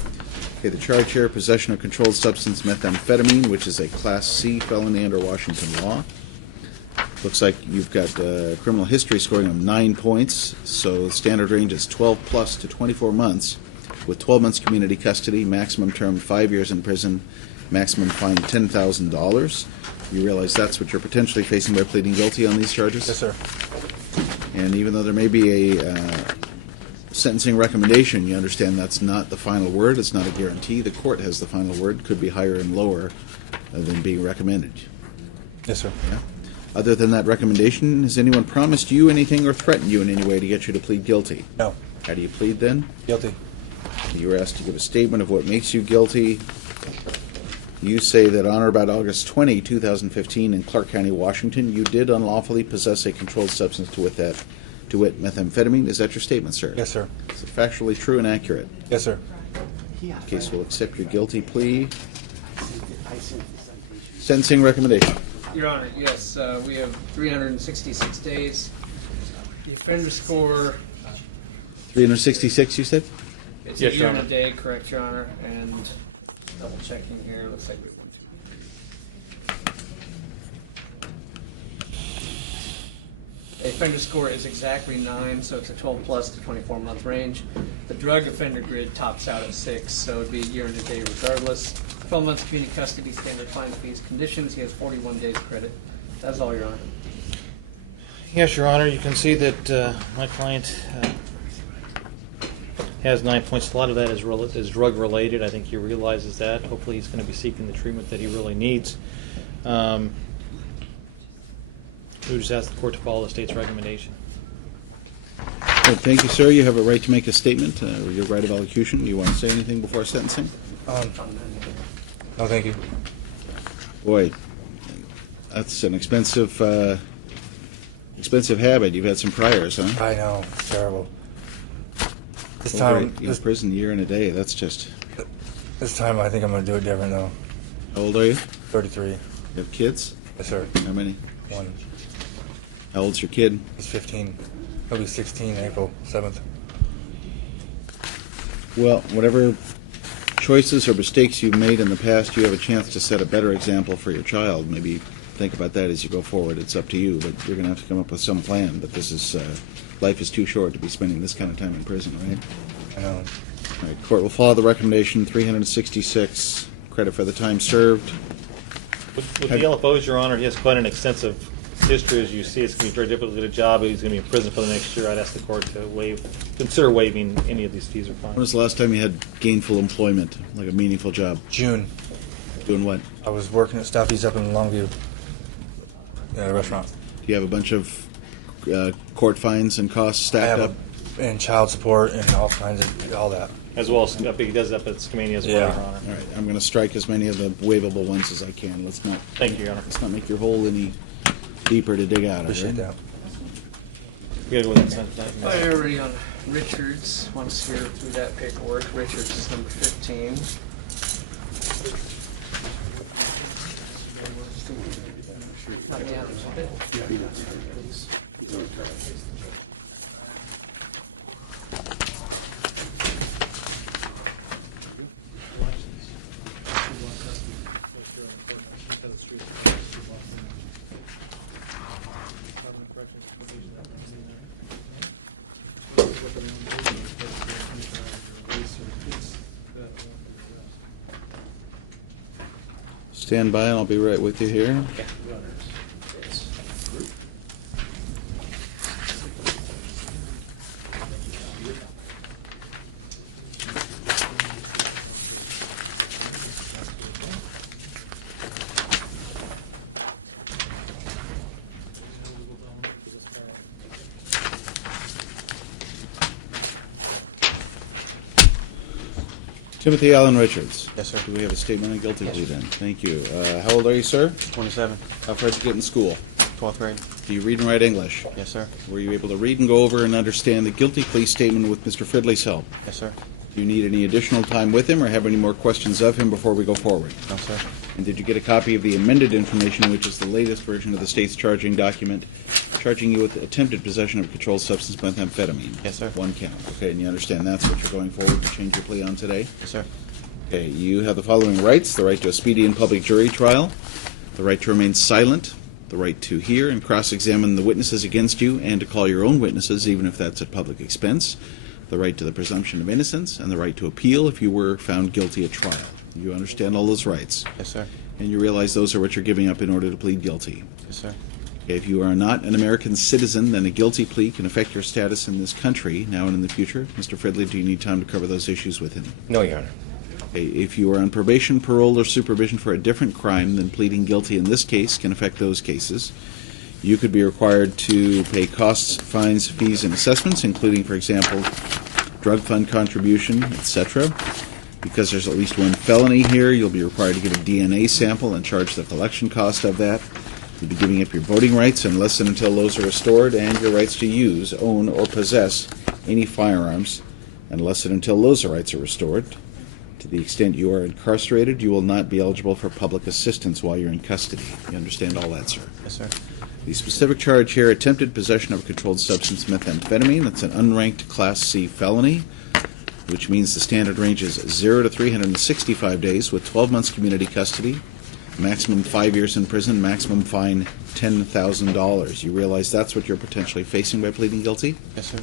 Okay, the charge here, possession of controlled substance methamphetamine, which is a Class C felony under Washington law. Looks like you've got criminal history scoring of 9 points, so the standard range is 12 plus to 24 months, with 12 months community custody, maximum term 5 years in prison, maximum fine $10,000. You realize that's what you're potentially facing by pleading guilty on these charges? Yes, sir. And even though there may be a sentencing recommendation, you understand that's not the final word, it's not a guarantee. The court has the final word, could be higher and lower than being recommended. Yes, sir. Yeah? Other than that recommendation, has anyone promised you anything or threatened you in any way to get you to plead guilty? No. How do you plead then? Guilty. You were asked to give a statement of what makes you guilty. You say that on or about August 20, 2015, in Clark County, Washington, you did unlawfully possess a controlled substance to wit methamphetamine. Is that your statement, sir? Yes, sir. Is it factually true and accurate? Yes, sir. Case will accept your guilty plea. I sent the citation. Sentencing recommendation. Your Honor, yes, we have 366 days. The offender score, 366, you said? it's Yes, a Your year and a Honor. day, correct, Your Honor? And double checking here, looks like we went to. The offender score is exactly 9, so it's a 12 plus to 24 month range. The drug offender grid tops out at 6, so it'd be a year and a day regardless. 12 months community custody, standard fine fees, conditions. He has 41 days credit. That's all, Your Honor. Yes, Your Honor, you can see that my client has 9 points. A lot of that is drug-related. I think he realizes that. Hopefully he's going to be seeking the treatment that he really needs. We just ask the court to follow the state's recommendation. Good. Thank you, sir. You have a right to make a statement, your right of elocution. Do you want to say anything before sentencing? No, thank you. Boy, that's an expensive habit. You've had some priors, huh? I know. It's terrible. This Over time, in prison, year and a day. That's just. this time I think I'm going to do it different, though. How old are you? 33. You have kids? Yes, sir. How many? 1. How old's your kid? He's 15. He'll be 16 April 7th. Well, whatever choices or mistakes you've made in the past, you have a chance to set a better example for your child. Maybe think about that as you go forward. It's up to you, but you're going to have to come up with some plan. But this is life is too short to be spending this kind of time in prison, right? I know. All right, court will follow the recommendation. 366 credit for the time served. With the LFOs, Your Honor, he has quite an extensive history. As you see, it's going to be very difficult to get a job. He's going to be in prison for the next year. I'd ask the court to consider waiving any of these fees or When fines. was the last time you had gainful employment, like a meaningful job? June. Doing what? I was working at Stuffies up in Longview restaurant. Do you have a bunch of court fines and costs I stacked have up? and child support and all kinds of all that. As well as he does up at Skamania as well, Yeah. Your Honor. All right, I'm going to strike as many of the waivable ones as I can. Let's not Thank you, Your Honor. make your hole any deeper to dig out of. Appreciate right? that. We gotta go with that sentence. I already on Richards, once you're through that paperwork. Richards is number 15. Not the others, okay? Stand by, and I'll be right with you here. Timothy Allen Richards. Yes, sir. Do we have a statement of guilty plea then? Thank you. How old are you, sir? 27, How far did you get in school? 12th grade. Do you read and write English? Yes, sir. Were you able to read and go over and understand the guilty plea statement with Mr. Fridley's help? Yes, sir. Do you need any additional time with him or have any more questions of him before we go forward? No, sir. And did you get a copy of the amended information, which is the latest version of the state's charging document, charging you with attempted possession of a controlled substance, methamphetamine? Yes, sir. One count. Okay, and you understand that's what you're going forward to change your plea on today? Yes, sir. Okay, you have the following rights: the right to a speedy and public jury trial, the right to remain silent, the right to hear and cross-examine the witnesses against you and to call your own witnesses, even if that's at public expense, the right to the presumption of innocence, and the right to appeal if you were found guilty at trial. You understand all those rights? Yes, sir. And you realize those are what you're giving up in order to plead guilty. Yes, sir. Okay, if you are not an American citizen, then a guilty plea can affect your status in this country now and in the future. Mr. Fridley, do you need time to cover those issues with him? No, Your Honor. Okay, if you are on probation, parole, or supervision for a different crime, then pleading guilty in this case can affect those cases. You could be required to pay costs, fines, fees, and assessments, including, for example, drug fund contribution, etc. Because there's at least one felony here, you'll be required to give a DNA sample and charge the collection cost of that. You'll be giving up your voting rights unless and until those are restored, and your rights to use, own, or possess any firearms unless and until those rights are restored. To the extent you are incarcerated, you will not be eligible for public assistance while you're in custody. You understand all that, sir? Yes, sir. The specific charge here, attempted possession of a controlled substance, methamphetamine. That's an unranked Class C felony, which means the standard range is 0 to 365 days with 12 months community custody, maximum 5 years in prison, maximum fine $10,000. You realize that's what you're potentially facing by pleading guilty? Yes, sir.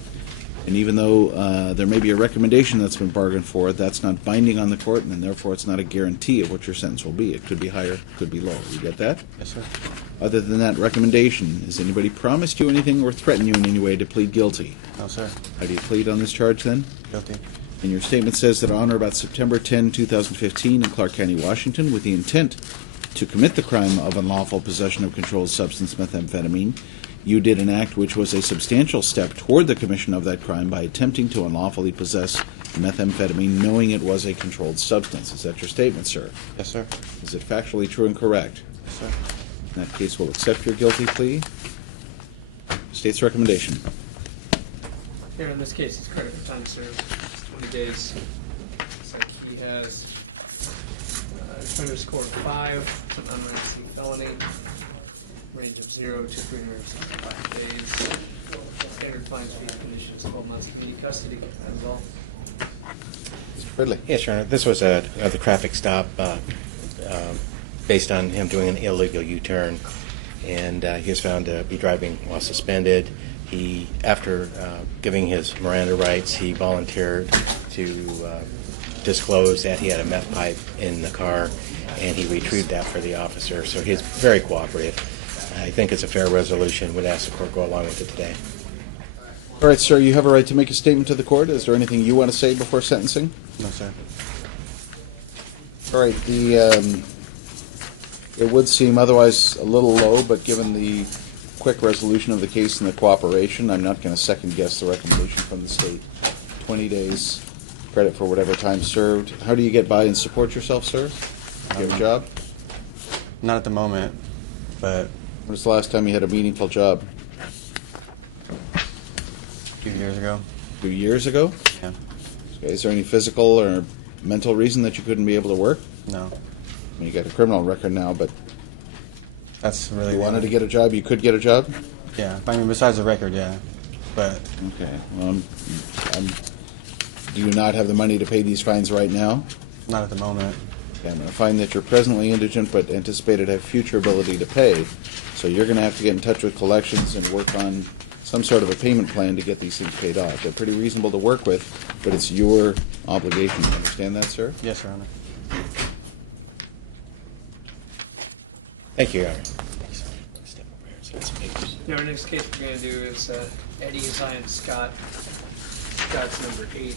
And even though there may be a recommendation that's been bargained for, that's not binding on the court, and therefore it's not a guarantee of what your sentence will be. It could be higher, could be lower. You get that? Yes, sir. Other than that recommendation, has anybody promised you anything or threatened you in any way to plead guilty? No, sir. How do you plead on this charge then? Guilty. And your statement says that on or about September 10, 2015 in Clark County, Washington, with the intent to commit the crime of unlawful possession of controlled substance, methamphetamine, you did an act which was a substantial step toward the commission of that crime by attempting to unlawfully possess methamphetamine, knowing it was a controlled substance. Is that your statement, sir? Yes, sir. Is it factually true and correct? Yes, sir. In that case, we'll accept your guilty plea. State's recommendation. Here, in this case, it's credit for time served. It's 20 days. Looks like he has offender score of 5, it's an unranked C felony, range of 0 to 365 days. Standard fines, fees, conditions, 12 months community custody. That's all. Mr. Fridley. Yes, Your Honor. This was a traffic stop based on him doing an illegal U-turn, and he was found to be driving while suspended. He, after giving his Miranda rights, he volunteered to disclose that he had a meth pipe in the car, and he retrieved that for the officer. So he's very cooperative. I think it's a fair resolution. Would ask the court go along with it today. All right, sir, you have a right to make a statement to the court. Is there anything you want to say before sentencing? No, sir. All right, it would seem otherwise a little low, but given the quick resolution of the case and the cooperation, I'm not going to second-guess the recommendation from the state. 20 days credit for whatever time served. How do you get by and support yourself, sir? Do you have a job? Not at the moment, but When was the last time you had a meaningful job? a few years ago. 2 years ago? Yeah. Okay, is there any physical or mental reason that you couldn't be able to work? No. I mean, you got a criminal record now, but That's really if you the wanted only- to get a job, you could get a job? Yeah. I mean, besides the record, yeah. But Okay. Well, do you not have the money to pay these fines right now? not at the moment. Okay, I'm going to find that you're presently indigent but anticipated to have future ability to pay. So you're going to have to get in touch with collections and work on some sort of a payment plan to get these things paid off. They're pretty reasonable to work with, but it's your obligation. You understand that, sir? Yes, Your Honor. Thank you, Your Honor. Now, our next case we're going to do is Eddie Zion Scott. Scott's number 8.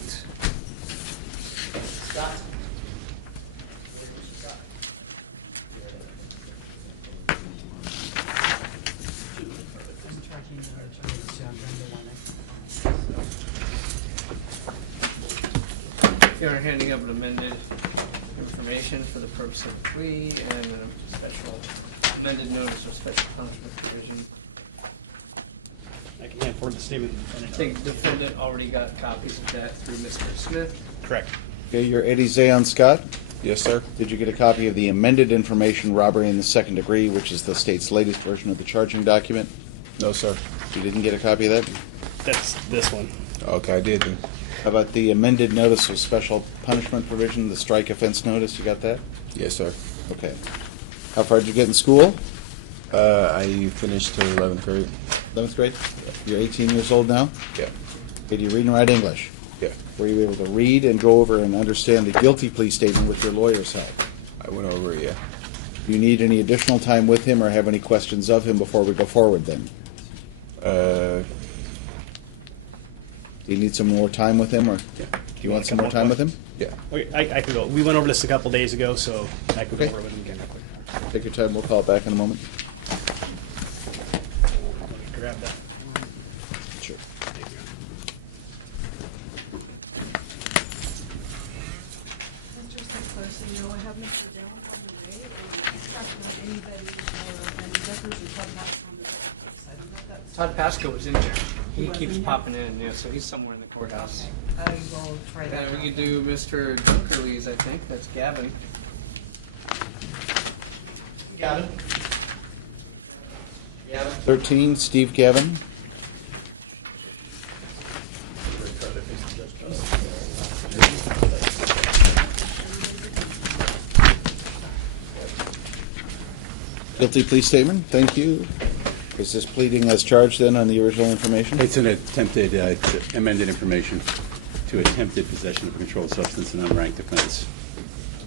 Scott? They are handing up an amended information for the purpose of the plea and a special amended notice of special punishment provision. I can hand forward the statement to the I defendant. think the defendant already got copies of that through Mr. Smith. Correct. Okay, you're Eddie Zayon Scott. Yes, sir. Did you get a copy of the amended information, robbery in the second degree, which is the state's latest version of the charging document? No, sir. You didn't get a copy of that? That's this one. Okay, I did then. How about the amended notice of special punishment provision, the strike offense notice? You got that? Yes, sir. Okay. How far did you get in school? I finished till 11th grade. 11th grade? You're 18 years old now? Yeah. Okay, do you read and write English? Yeah. Were you able to read and go over and understand the guilty plea statement with your lawyer's help? I went over it, yeah. Do you need any additional time with him or have any questions of him before we go forward then? Do you need some more time with him or Yeah. do you want some more time with him? Yeah. Okay, I can go. We went over this a couple days ago, so I can Okay. go over it with him again real quick. Take your time, we'll call it back in a moment. Let me grab that. Sure. Thank you. Mr. St. Clair, so you know, I have Mr. Dillon on the way, and he's tracking on anybody or any records or Todd Max from the records. I don't know if that's. Todd Pasco was in there. He He was keeps in there? popping in, yeah, so he's somewhere in the courthouse. I will try that. And we could do Mr. Dunkerlees, I think, that's Gavin. Gavin? Gavin? 13, Steve Gavin. Guilty plea statement, thank you. Is this pleading as charged then on the original information? It's an attempted, amended information to attempted possession of a controlled substance and unranked offense.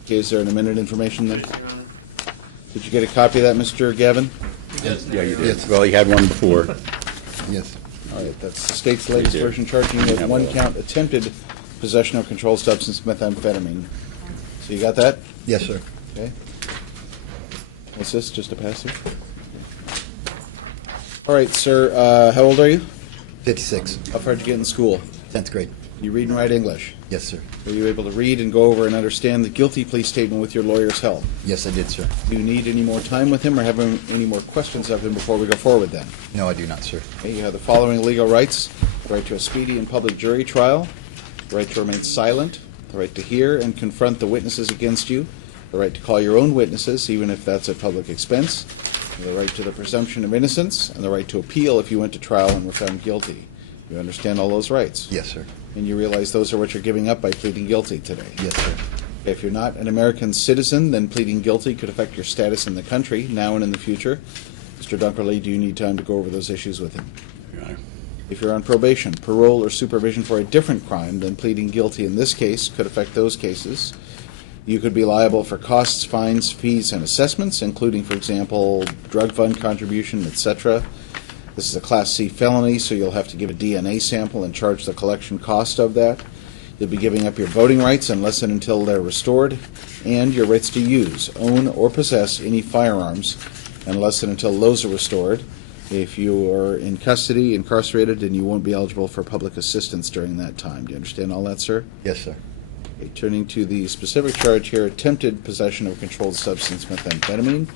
Okay, is there an amended information then? Yes, Your Honor. Did you get a copy of that, Mr. Gavin? He does now, Yeah, you Your did. Honor. Well, he had one before. Yes. All right, that's the state's latest You do. version charging you You with have one all. count attempted possession of controlled substance methamphetamine. So you got that? Yes, sir. Okay. What's this, just a pass-through? All right, sir, how old are you? 56. How far did you get in school? 10th grade. You read and write English? Yes, sir. Were you able to read and go over and understand the guilty plea statement with your lawyer's help? Yes, I did, sir. Do you need any more time with him or have any more questions of him before we go forward then? No, I do not, sir. Okay, you have the following legal rights: the right to a speedy and public jury trial, the right to remain silent, the right to hear and confront the witnesses against you, the right to call your own witnesses, even if that's at public expense, the right to the presumption of innocence, and the right to appeal if you went to trial and were found guilty. You understand all those rights? Yes, sir. And you realize those are what you're giving up by pleading guilty today? Yes, sir. If you're not an American citizen, then pleading guilty could affect your status in the country, now and in the future. Mr. Dunkerley, do you need time to go over those issues with him? Your Honor. If you're on probation, parole, or supervision for a different crime, then pleading guilty in this case could affect those cases. You could be liable for costs, fines, fees, and assessments, including, for example, drug fund contribution, etc. This is a Class C felony, so you'll have to give a DNA sample and charge the collection cost of that. You'll be giving up your voting rights unless and until they're restored, and your rights to use, own, or possess any firearms unless and until those are restored. If you are in custody, incarcerated, then you won't be eligible for public assistance during that time. Do you understand all that, sir? Yes, sir. Okay, turning to the specific charge here, attempted possession of a controlled substance, methamphetamine.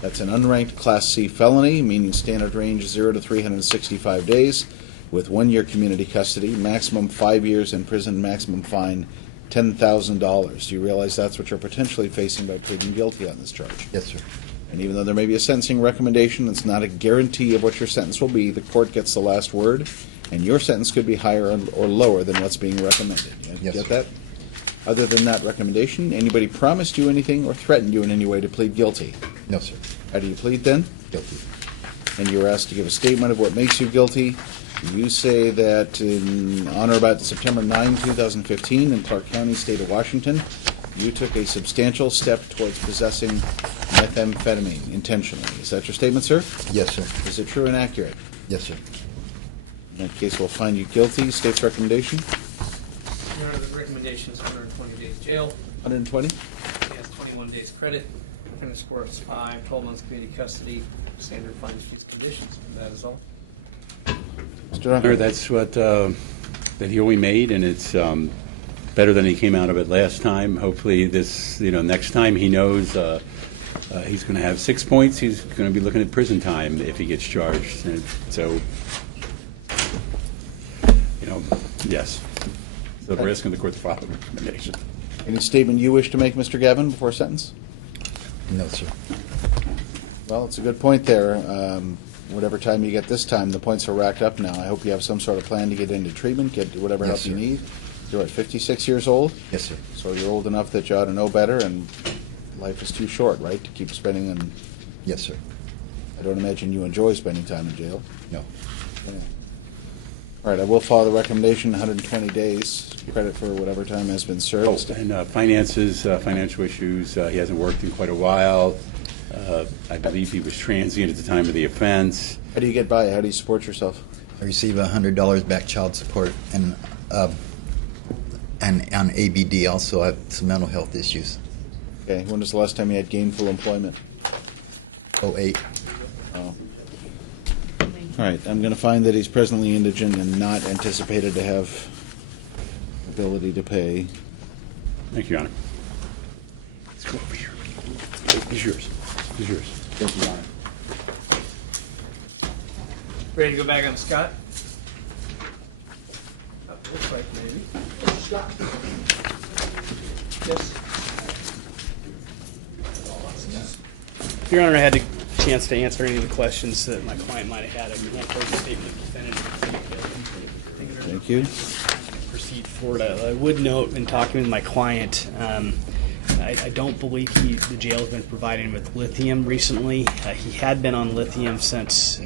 That's an unranked Class C felony, meaning standard range 0 to 365 days, with 1 year community custody, maximum 5 years in prison, maximum fine $10,000. Do you realize that's what you're potentially facing by pleading guilty on this charge? Yes, sir. And even though there may be a sentencing recommendation, it's not a guarantee of what your sentence will be. The court gets the last word, and your sentence could be higher or lower than what's being recommended. You Yes, get sir. that? Other than that recommendation, anybody promised you anything or threatened you in any way to plead guilty? No, sir. How do you plead then? Guilty. And you were asked to give a statement of what makes you guilty. You say that on or about September 9, 2015, in Clark County, state of Washington, you took a substantial step towards possessing methamphetamine intentionally. Is that your statement, sir? Yes, sir. Is it true and accurate? Yes, sir. In that case, we'll find you guilty. State's recommendation? Your Honor, the recommendation is 120 days jail. 120? He has 21 days credit. Finish course 5, 12 months community custody, standard fines, fees, conditions. That is all. Mr. Your Honor, Duncan? that's what, that deal we made, and it's better than he came out of it last time. Hopefully this, next time he knows he's going to have 6 points. He's going to be looking at prison time if he gets charged. And so, yes. So we're asking the court to follow the recommendation. Any statement you wish to make, Mr. Gavin, before sentence? No, sir. Well, it's a good point there. Whatever time you get this time, the points are racked up now. I hope you have some sort of plan to get into treatment, get whatever Yes, help you sir. need. You're at 56 years old, Yes, sir. so you're old enough that you ought to know better, and life is too short, right, to keep spending in... Yes, sir. I don't imagine you enjoy spending time in jail. No. Yeah. All right, I will follow the recommendation, 120 days, credit for whatever time has been served. And finances, financial issues, he hasn't worked in quite a while. I believe he was transient at the time of the offense. How do you get by? How do you support yourself? I receive $100 back child support, and on ABD also I have some mental health issues. Okay, when was the last time you had gainful employment? 08. Oh. All right, I'm going to find that he's presently indigent and not anticipated to have ability to pay. Thank you, Your Honor. Let's go over here. He's yours. He's yours. Thank you, Your Honor. Ready to go back on Scott? Looks like maybe. Yes. Your Honor, I had a chance to answer any of the questions that my client might have had. I can't close the statement of defendant. Thank you. Proceed forward. I would note in talking with my client, I don't believe the jail has been providing him with lithium recently. He had been on lithium since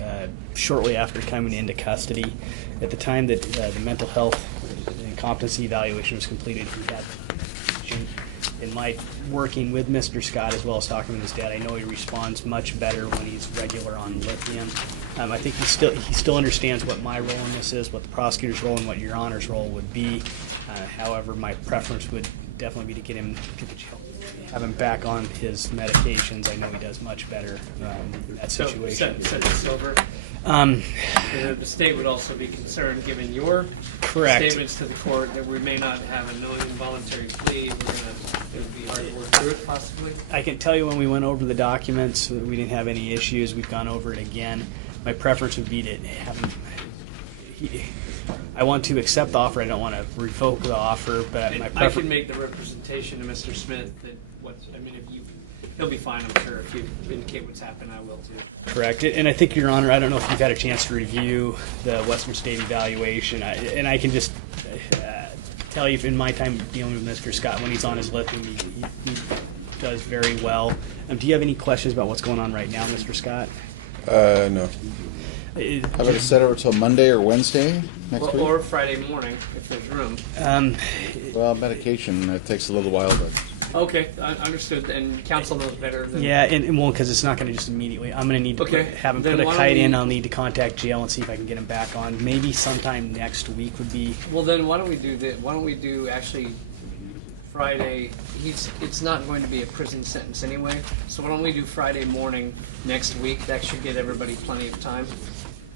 shortly after coming into custody. At the time that the mental health and competency evaluation was completed, he had in my working with Mr. Scott as well as talking with his dad, I know he responds much better when he's regular on lithium. I think he still understands what my role in this is, what the prosecutor's role, and what Your Honor's role would be. However, my preference would definitely be to have him back on his medications. I know he does much better in that situation. Set this over. The state would also be concerned, given your Correct. statements to the court, that we may not have a knowing involuntary plea. It would be hard to work through it, possibly. I can tell you when we went over the documents, we didn't have any issues. We've gone over it again. My preference would be to have him. I want to accept the offer. I don't want to revoke the offer, but my I preference. can make the representation to Mr. Smith that he'll be fine, I'm sure. If you indicate what's happened, I will too. Correct. And I think, Your Honor, I don't know if you've had a chance to review the Western State evaluation, and I can just tell you, in my time dealing with Mr. Scott, when he's on his lithium, he does very well. Do you have any questions about what's going on right now, Mr. Scott? No. How about to set over till Monday or Wednesday next week? Or Friday morning, if there's room. Well, medication, it takes a little while, but... Okay, understood. And counsel knows better than... Yeah, and well, because it's not going to just immediately. I'm going to need to have him Then put a why don't kite in. we- I'll need to contact jail and see if I can get him back on. Maybe sometime next week would be. Well, then why don't we do this? Why don't we do actually Friday? It's not going to be a prison sentence anyway. So why don't we do Friday morning next week? That should get everybody plenty of time.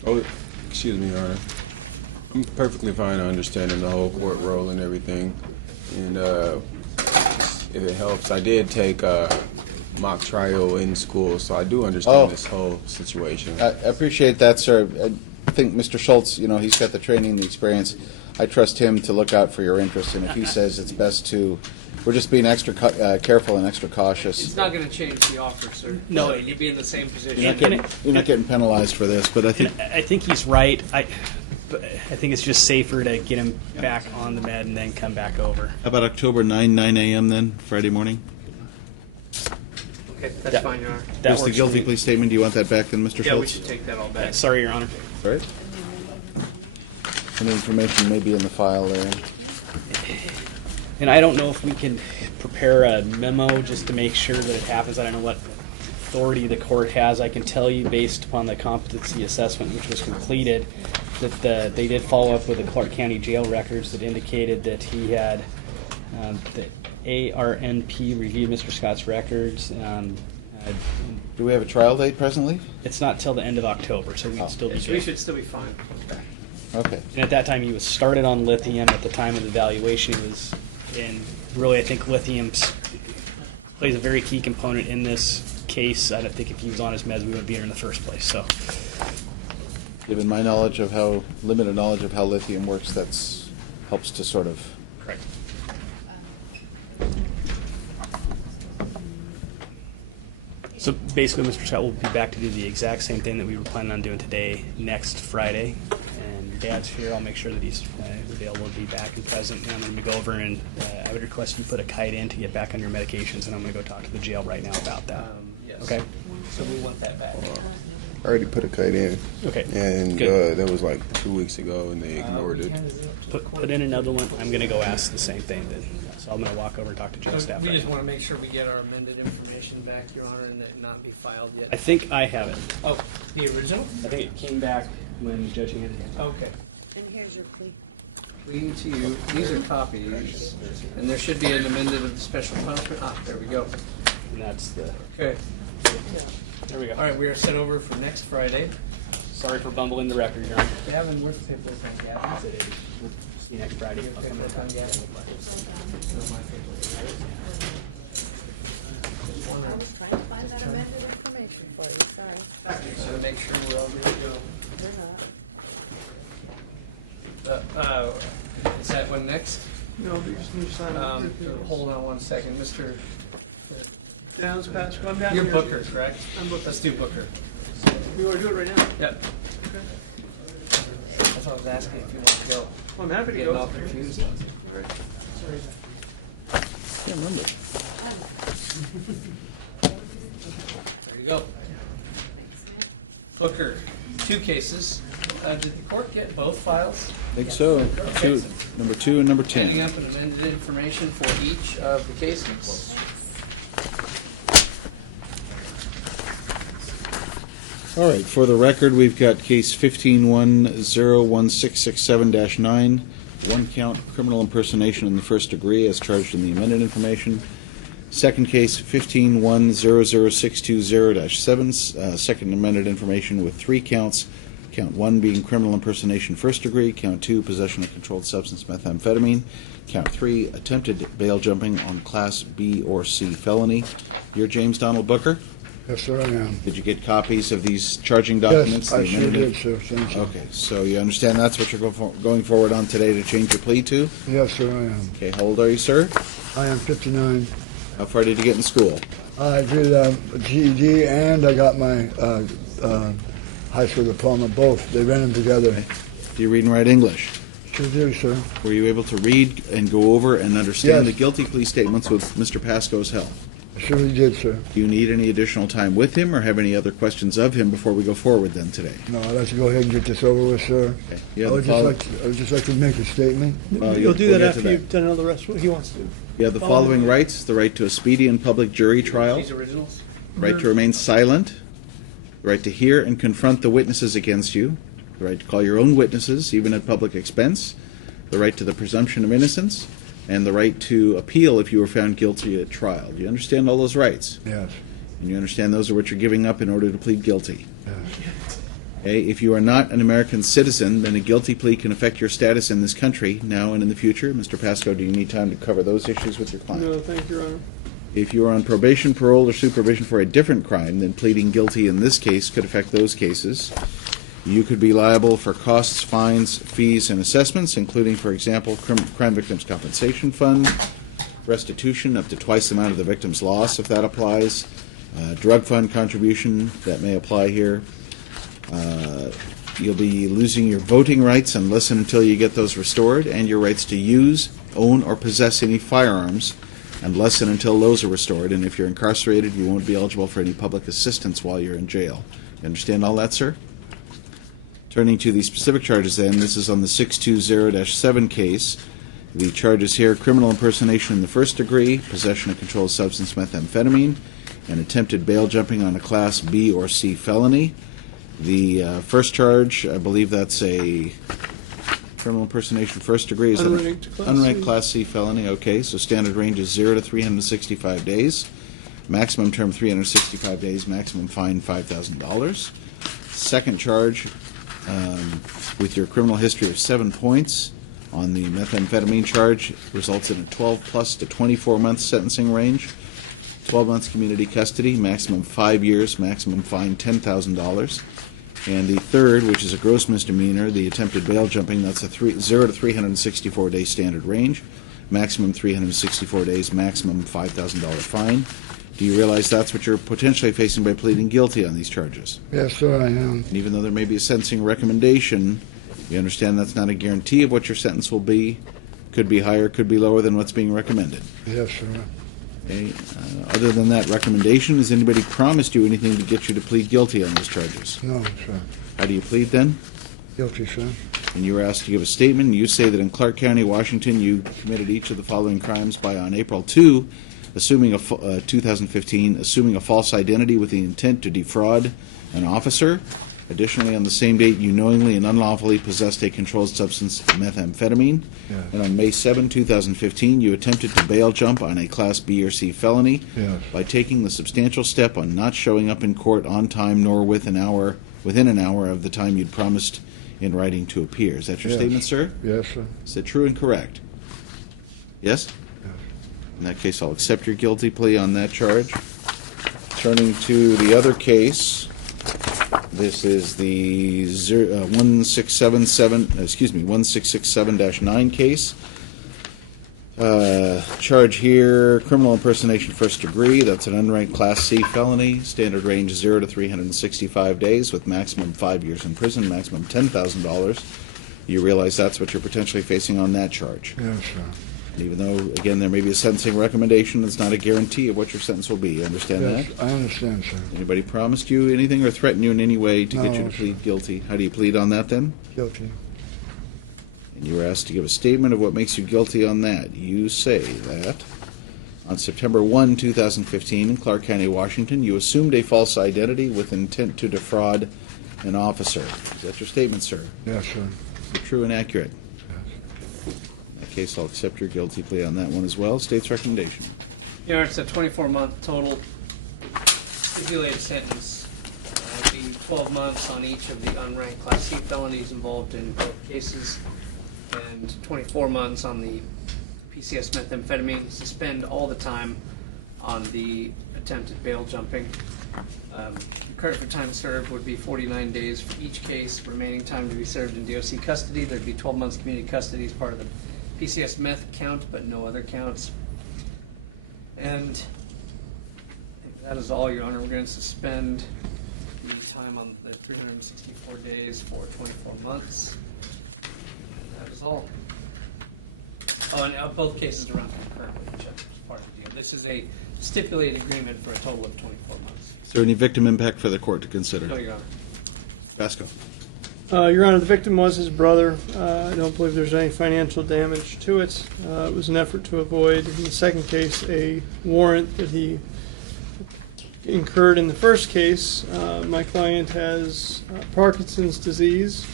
Oh, excuse me, Your Honor. I'm perfectly fine understanding the whole court role and everything. And if it helps, I did take a mock trial in school, so I do understand this whole situation. I appreciate that, sir. I think Mr. Schultz, he's got the training, the experience. I trust him to look out for your interests, and if he says it's best to... We're just being extra careful and extra cautious. It's not going to change the offer, sir. No. You'd be in the same position. You're not getting penalized for this, but I think... I think he's right. But I think it's just safer to get him back on the med and then come back over. How about October 9 a.m. then, Friday morning? Okay, that's fine, Your Honor. Just the guilty plea statement, do you want that back then, Mr. Schultz? Yeah, we should take that all back. Sorry, Your Honor. All right. Some information may be in the file there. And I don't know if we can prepare a memo just to make sure that it happens. I don't know what authority the court has. I can tell you, based upon the competency assessment which was completed, that they did follow up with the Clark County jail records that indicated that he had the ARNP reviewed Mr. Scott's records. Do we have a trial date presently? It's not till the end of October, so we'd still be So good. we should still be fine. Okay. And at that time, he was started on lithium. At the time of the evaluation, he was in. Really, I think lithium plays a very key component in this case. I don't think if he was on his meds, we wouldn't be here in the first place. So, Given my limited knowledge of how lithium works, that's helps to sort of... correct. So basically, Mr. Scott will be back to do the exact same thing that we were planning on doing today, next Friday. And your dad's here. I'll make sure that he's available to be back and present. And I'm going to go over and I would request you put a kite in to get back on your medications. And I'm going to go talk to the jail right now about that. Yes. Okay? So we want that back. I already put a kite in, Okay. and Good. that was like 2 weeks ago, and they ignored it. Put in another one. I'm going to go ask the same thing then. So I'm going to walk over and talk to jail So staff we right just now. want to make sure we get our amended information back, Your Honor, and it not be filed yet. I think I have it. Oh, the original? I think it came back when the judge handed it. Okay. And here's your plea. Plea to you. These are copies, and there should be an amended of the special punishment. Ah, there we go. And that's the. Okay. There we go. All right, we are set over for next Friday. Sorry for bumbling the record, Your Honor. Gavin, where's the paperwork on Gavin? See you next Friday. I'll come Paperwork on back. Gavin? No, my paperwork. Just I wondering. was trying to find that amended information for you, sorry. Just to make sure we're all good to go. You're not. Is that one next? No, but you just need to sign it. Hold on one second, Mr. Down, let's pass. I'm down You're here. Booker, correct? I'm Booker. Let's do Booker. You want to do it right now? Yep. That's what I was asking if you want to go. Well, I'm happy to Getting go. all confused. Can't remember. There you go. Booker, 2 cases. Did the court get both files? I think so. Okay. Number 2 and number Handing 10. up an amended information for each of the cases. All right, for the record, we've got case 15-101667-9, 1-count criminal impersonation in the first degree as charged in the amended information. Second case, 15-100620-7, second amended information with 3 counts. Count 1 being criminal impersonation first degree. Count 2, possession of controlled substance methamphetamine. Count 3, attempted bail jumping on Class B or C felony. You're James Donald Booker? Yes, sir, I am. Did you get copies of these charging documents? Yes, I the sure amended? did, sir. Thank you. Okay, so you understand that's what you're going forward on today to change your plea to? Yes, sir, I am. Okay, how old are you, sir? I am 59. How far did you get in school? I did a GED and I got my high school diploma, both. They ran them together. Do you read and write English? Sure do, sir. Were you able to read and go over and understand Yes. the guilty plea statements with Mr. Pascoe's help? I surely did, sir. Do you need any additional time with him or have any other questions of him before we go forward then today? No, I'd like to go ahead and get this over with, sir. Okay. You I have would the just like to make a statement. You'll do we'll that get after to you've done all the rest of what he wants to do. You have the following rights: the right to a speedy and public jury trial, These originals? right to remain silent, the right to hear and confront the witnesses against you, the right to call your own witnesses, even at public expense, the right to the presumption of innocence, and the right to appeal if you were found guilty at trial. Do you understand all those rights? Yes. And you understand those are what you're giving up in order to plead guilty? Yes. Okay, if you are not an American citizen, then a guilty plea can affect your status in this country now and in the future. Mr. Pasco, do you need time to cover those issues with your client? No, thank you, Your Honor. If you are on probation, parole, or supervision for a different crime, then pleading guilty in this case could affect those cases. You could be liable for costs, fines, fees, and assessments, including, for example, Crime Victims Compensation Fund, restitution up to twice the amount of the victim's loss, if that applies, drug fund contribution, that may apply here. You'll be losing your voting rights unless and until you get those restored, and your rights to use, own, or possess any firearms unless and until those are restored. And if you're incarcerated, you won't be eligible for any public assistance while you're in jail. You understand all that, sir? Turning to the specific charges then, this is on the 620-7 case. The charges here: criminal impersonation in the first degree, possession of controlled substance methamphetamine, and attempted bail jumping on a Class B or C felony. The first charge, I believe that's a criminal impersonation first degree. Is unranked Class C felony. Okay, so standard range is 0 to 365 days. Maximum term 365 days. Maximum fine $5,000. Second charge, with your criminal history of 7 points on the methamphetamine charge, results in a 12 plus to 24 month sentencing range. 12 months community custody, maximum 5 years, maximum fine $10,000. And the third, which is a gross misdemeanor, the attempted bail jumping, that's a 0 to 364 day standard range, maximum 364 days, maximum $5,000 fine. Do you realize that's what you're potentially facing by pleading guilty on these charges? Yes, sir, I am. And even though there may be a sentencing recommendation, you understand that's not a guarantee of what your sentence will be. Could be higher, could be lower than what's being recommended. Yes, sir. Okay. Other than that recommendation, has anybody promised you anything to get you to plead guilty on those charges? No, sir. How do you plead then? Guilty, sir. And you were asked to give a statement, and you say that in Clark County, Washington, you committed each of the following crimes by on April 2, 2015, assuming a false identity with the intent to defraud an officer. Additionally, on the same date, you knowingly and unlawfully possessed a controlled substance, methamphetamine. Yes. And on May 7, 2015, you attempted to bail jump on a Class B or C felony Yes. by taking the substantial step on not showing up in court on time nor within an hour of the time you'd promised in writing to appear. Is that your Yes. statement, sir? Yes, sir. Is it true and correct? Yes? In that case, I'll accept your guilty plea on that charge. Turning to the other case, this is the 1667-9 case. Charge here, criminal impersonation first degree. That's an unranked Class C felony. Standard range 0 to 365 days with maximum 5 years in prison, maximum $10,000. You realize that's what you're potentially facing on that charge. Yes, sir. And even though, again, there may be a sentencing recommendation, it's not a guarantee of what your sentence will be. You understand Yes, that? I understand, sir. Anybody promised you anything or threatened you in any way to get you No, to plead guilty? How do you plead on that then? Guilty. And you were asked to give a statement of what makes you guilty on that. You say that on September 1, 2015, in Clark County, Washington, you assumed a false identity with intent to defraud an officer. Is that your statement, sir? Yes, sir. Is it true and accurate? In that case, I'll accept your guilty plea on that one as well. State's recommendation. Your Honor, it's a 24-month total stipulated sentence. It'll be 12 months on each of the unranked Class C felonies involved in both cases, and 24 months on the PCS methamphetamine. Suspend all the time on the attempted bail jumping. Credit for time served would be 49 days for each case. Remaining time to be served in DOC custody. There'd be 12 months community custody as part of the PCS meth count, but no other counts. And I think that is all, Your Honor. We're going to suspend the time on the 364 days for 24 months. And that is all. Oh, and both cases are run concurrently, which is part of the deal. This is a stipulated agreement for a total of 24 months. Is there any victim impact for the court to consider? No, Your Honor. Vasco. Your Honor, the victim was his brother. I don't believe there's any financial damage to it. It was an effort to avoid, in the second case, a warrant that he incurred in the first case. My client has Parkinson's disease,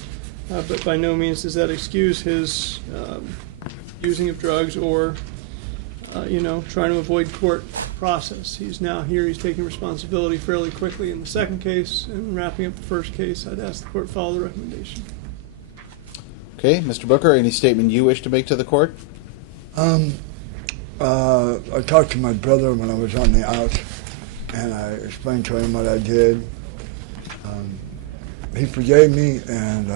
but by no means does that excuse his using of drugs or trying to avoid court process. He's now here. He's taking responsibility fairly quickly in the second case and wrapping up the first case. I'd ask the court follow the recommendation. Okay, Mr. Booker, any statement you wish to make to the court? I talked to my brother when I was on the out, and I explained to him what I did. He forgave me, and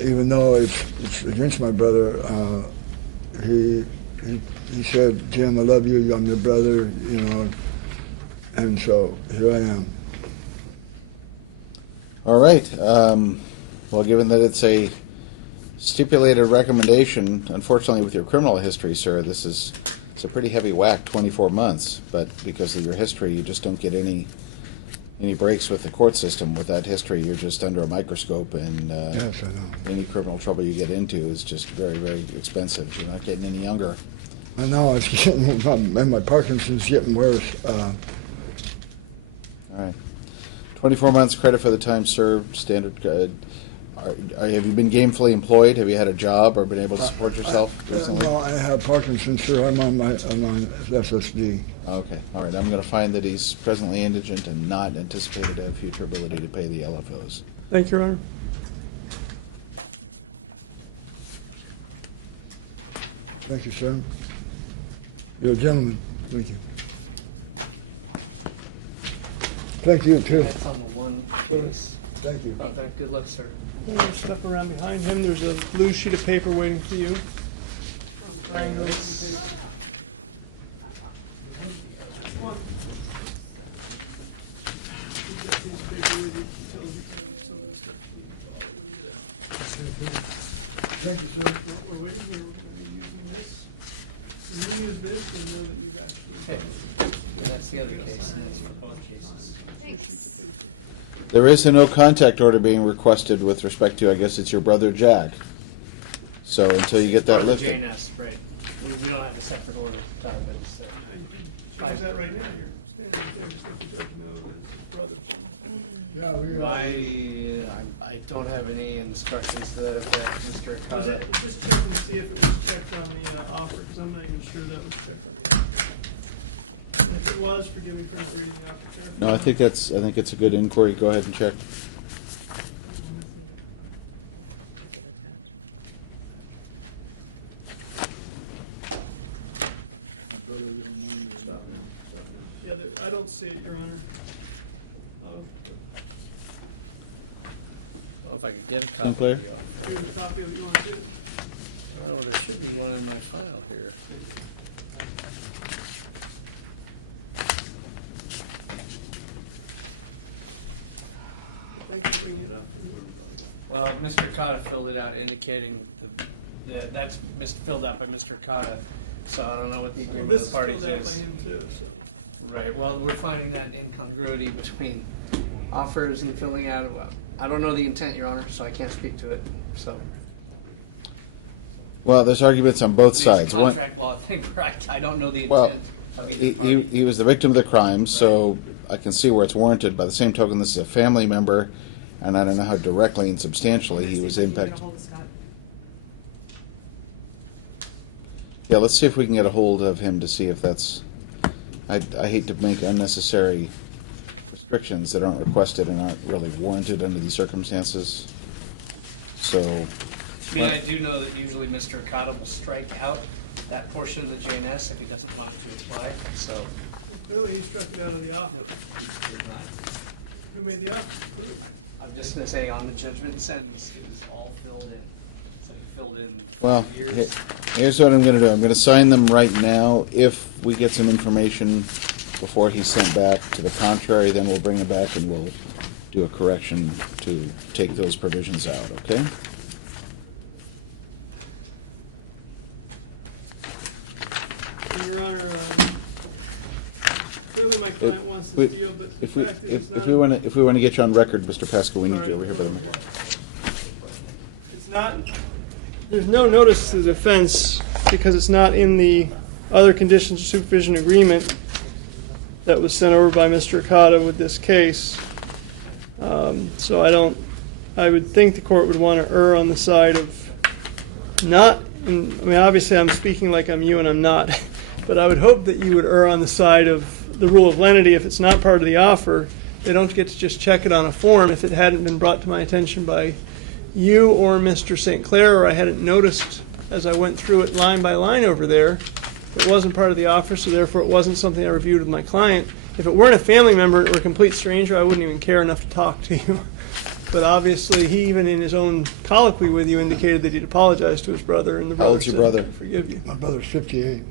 even though it's against my brother, he said, "Jim, I love you. I'm your brother," and so here I am. All right. Well, given that it's a stipulated recommendation, unfortunately with your criminal history, sir, it's a pretty heavy whack, 24 months. But because of your history, you just don't get any breaks with the court system. With that history, you're just under a microscope, and Yes, I know. any criminal trouble you get into is just very, very expensive. You're not getting any younger. I know it's getting, and my Parkinson's getting worse. All right. 24 months credit for the time served, standard. Have you been gainfully employed? Have you had a job or been able to support yourself recently? No, I have Parkinson's, sir. I'm on SSD. Okay. All right. I'm going to find that he's presently indigent and not anticipated to have future ability to pay the LFOs. Thank you, Your Honor. Thank you, sir. You're a gentleman. Thank you. Thank you, too. That's on the one case. Thank you. Good luck, sir. There's stuff around behind him. There's a blue sheet of paper waiting for you. Thank you, sir. What we're waiting here, we're going to be using this. Can you use this to know that you've actually... Okay. And that's the other case, and that's for both cases. There is a no contact order being requested with respect to, I guess it's your brother Jack. So until you get that Or the lifted. JNS, right. We don't have a separate order to talk about this. Is that right now? You're standing there, just let the judge know that his brother. Yeah, I don't have any instructions that Mr. Was Okada. it, just check and see if it was checked on the offer, because I'm not even sure that was checked on the offer. And if it was, forgive me for not reading the offer carefully. No, I think it's a good inquiry. Go ahead and check. Yeah, I don't see it, Your Honor. Well, if I could get a copy. Sinclair? Here's a copy of it. You want to see it? Oh, there should be one in my file here. Thank you for bringing it up. Well, Mr. Okada filled it out indicating that's filled out by Mr. Okada, so I don't know what the agreement This of is the parties filled out by is. him too, so. Right, well, we're finding that incongruity between offers and filling out. I don't know the intent, Your Honor, so I can't speak to it, so. Well, there's arguments on both It's a sides. One, contract law thing, right, I don't know the well, intent of either party. he was the victim of the crime, so I can see where it's warranted. By the same token, this is a family member, and I don't know how directly and substantially he was impacted. Yeah, let's see if we can get a hold of him to see if that's... I hate to make unnecessary restrictions that aren't requested and aren't really warranted under these circumstances. So... I mean, I do know that usually Mr. Okada will strike out that portion of the JNS if he doesn't want it to apply, so. Clearly, he struck it out of the offer. He did not. Who made the offer? I'm just gonna say on the judgment sentence, it was all filled in. So he filled in Well, years. here's what I'm going to do. I'm going to sign them right now. If we get some information before he's sent back to the contrary, then we'll bring it back and we'll do a correction to take those provisions out, okay? Your Honor, clearly my client wants We- this deal, but the If we, fact is if we want to get you on record, Mr. Pascal, we need you over here by the mic. It's not, there's no notice to the defense because it's not in the other conditions of supervision agreement that was sent over by Mr. Okada with this case. So I would think the court would want to err on the side of not, I mean, obviously I'm speaking like I'm you and I'm not, but I would hope that you would err on the side of the rule of lenity. If it's not part of the offer, they don't get to just check it on a form if it hadn't been brought to my attention by you or Mr. St. Clair, or I hadn't noticed as I went through it line by line over there. It wasn't part of the offer, so therefore it wasn't something I reviewed with my client. If it weren't a family member or a complete stranger, I wouldn't even care enough to talk to you. But obviously, he even in his own colloquy with you indicated that he'd apologized to his brother, and the How brother old's your said, brother? "I forgive you." My brother's 58.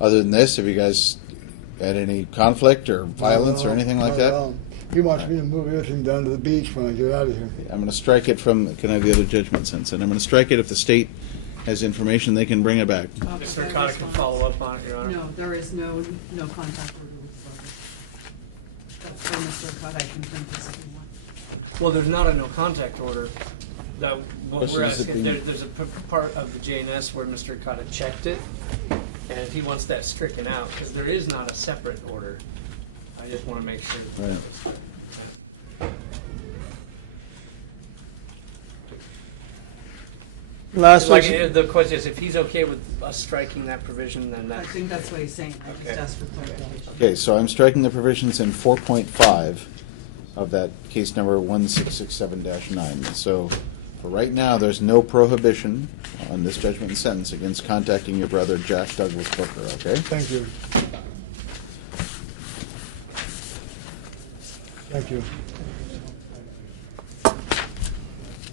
Other than this, have you guys had any conflict or violence or anything like that? He wants me to move everything down to the beach when I get out of here. I'm going to strike it from, can I have the other judgment sentence? And I'm going to strike it if the state has information, they can bring it back. Mr. Okada can follow up on it, Your Honor. No, there is no contact order with the brother. That's for Mr. Okada, I can print this if you want. Well, there's not a no contact order. That what Question we're is it asking, being- there's a part of the JNS where Mr. Okada checked it, and he wants that stricken out because there is not a separate order. I just want to make sure. Right. Last Like, was- the question is, if he's okay with us striking that provision, then I that's. think that's what he's saying, I Okay. just asked for clarification. Okay, so I'm striking the provisions in 4.5 of that case number 1667-9. So for right now, there's no prohibition on this judgment and sentence against contacting your brother Jack Douglas Booker, okay? Thank you. Thank you.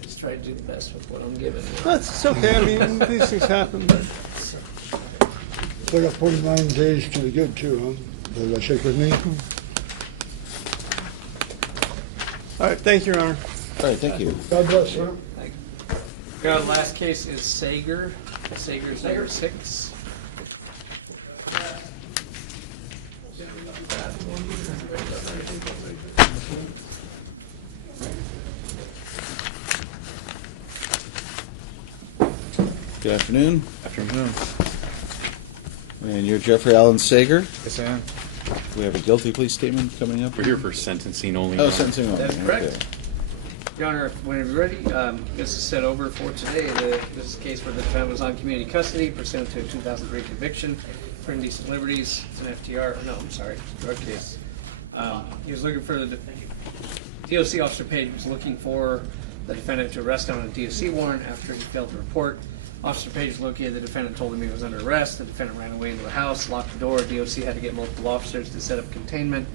Just try to do the best with what I'm given. It's okay. I mean, these things happen. But So I got 49 days to the good too, huh? Does that shake with me? all right, thank you, Your Honor. All right, thank you. God bless, sir. Thank Our last case is Sager. Sager's number 6. Good afternoon. Afternoon. And you're Jeffrey Allen Sager. Yes, I am. We have a guilty plea statement coming up. We're here for sentencing only. Oh, sentencing only. That's correct. Okay. Your Honor, whenever you're ready, this is set over for today. This is a case where the defendant was on community custody pursuant to a 2003 conviction for indecent liberties. It's an FTR. No, I'm sorry, drug case. He was looking for the DOC officer Page was looking for the defendant to arrest him on a DOC warrant after he failed to report. Officer Page located the defendant, told him he was under arrest. The defendant ran away into the house, locked the door. DOC had to get multiple officers to set up containment.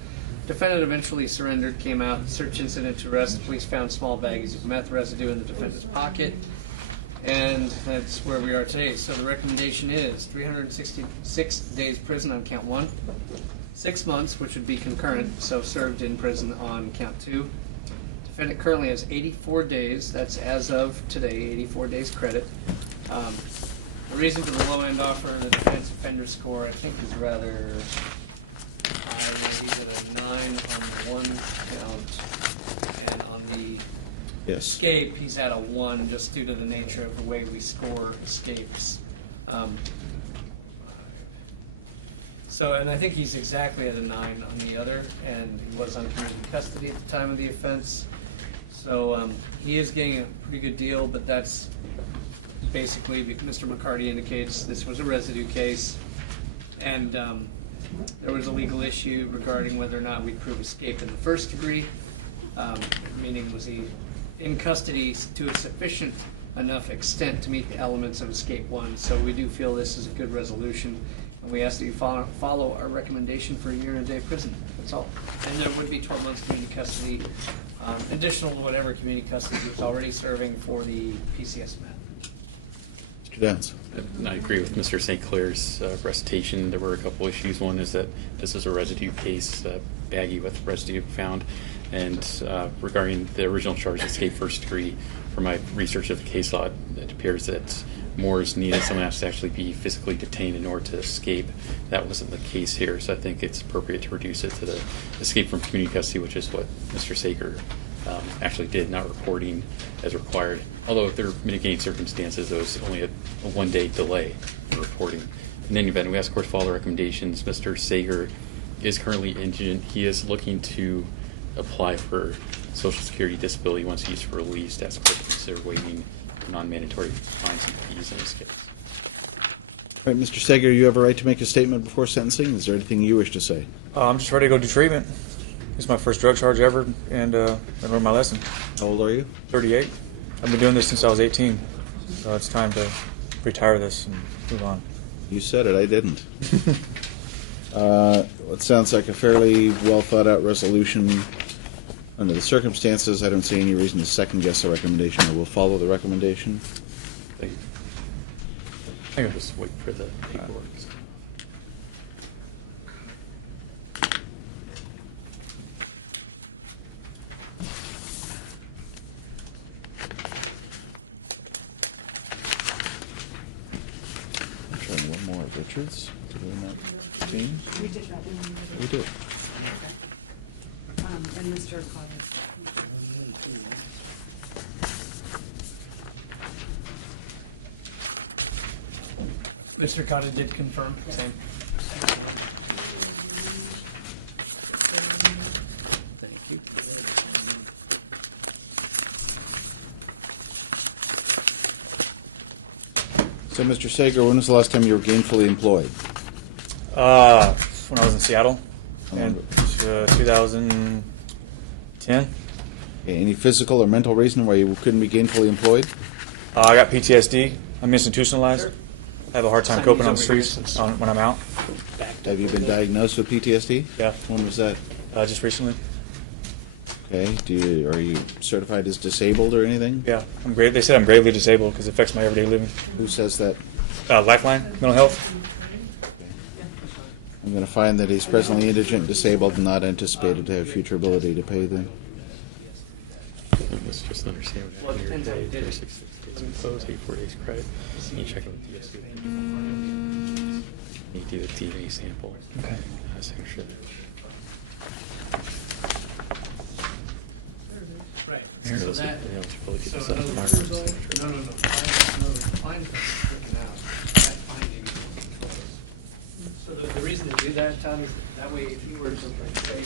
Defendant eventually surrendered, came out, search incident to arrest. The police found small baggies of meth residue in the defendant's pocket. And that's where we are today. So the recommendation is 366 days prison on count 1, 6 months, which would be concurrent, so served in prison on count 2. Defendant currently has 84 days. That's as of today, 84 days credit. The reason for the low-end offer, the defense offender score, I think, is rather high. He's at a 9 on the 1 count, and on the escape, he's at a 1, just due to the nature of the way we score escapes. And I think he's exactly at a 9 on the other, and he was on community custody at the time of the offense. So he is getting a pretty good deal, but that's basically, Mr. McCarty indicates this was a residue case, and there was a legal issue regarding whether or not we'd prove escape in the first degree, meaning was he in custody to a sufficient enough extent to meet the elements of escape 1. So we do feel this is a good resolution, and we ask that you follow our recommendation for a year and a day prison. That's all. And there would be 12 months community custody, additional to whatever community custody he was already serving for the PCS matter. Mr. Downs. I agree with Mr. St. Clair's recitation. There were a couple issues. One is that this is a residue case, baggie with residue found. And regarding the original charge, escape first degree, from my research of the case law, it appears that more is needed. Someone has to actually be physically detained in order to escape. That wasn't the case here, so I think it's appropriate to reduce it to the escape from community custody, which is what Mr. Sager actually did, not reporting as required. Although if there are mitigating circumstances, there was only a 1-day delay in reporting. In any event, we ask, of course, follow the recommendations. Mr. Sager is currently indigent. He is looking to apply for Social Security disability once he's released. Ask court to consider waiving non-mandatory fines and fees in this case. All right, Mr. Sager, you have a right to make a statement before sentencing. Is there anything you wish to say? I'm just ready to go do treatment. It's my first drug charge ever, and I learned my lesson. How old are you? 38. I've been doing this since I was 18, so it's time to retire this and move on. You said it, I didn't. It sounds like a fairly well thought out resolution. Under the circumstances, I don't see any reason to second guess the recommendation. I will follow the recommendation. Thank you. I'm going to just wait for the paperwork. I'm trying one more of Richards to do in that team. We did that one. We did. And Mr. Carter. Mr. Cotta did confirm. Same. Thank you. So, Mr. Sager, when was the last time you were gainfully employed? When I was in Seattle in 2010. Okay, any physical or mental reason why you couldn't be gainfully employed? I got PTSD. I'm institutionalized. I have a hard time coping on the streets when I'm out. Have you been diagnosed with PTSD? Yeah. When was that? Just recently. Okay. Are you certified as disabled or anything? Yeah, I'm great. They said I'm gravely disabled because it affects my everyday living. Who says that? Lifeline, mental health. I'm going to find that he's presently indigent, disabled, and not anticipated to have future ability to pay the Let's just understand what happened here today. 36 days imposed, 84 days credit. You check with DSU. You do the DNA sample. Okay. Signature. Right. Here. So that, Yeah, let's probably get so this in up other tomorrow. words, no, the fine is written out. That finding is closed. So the reason to do that, Tom, is that way if you were to, like, say,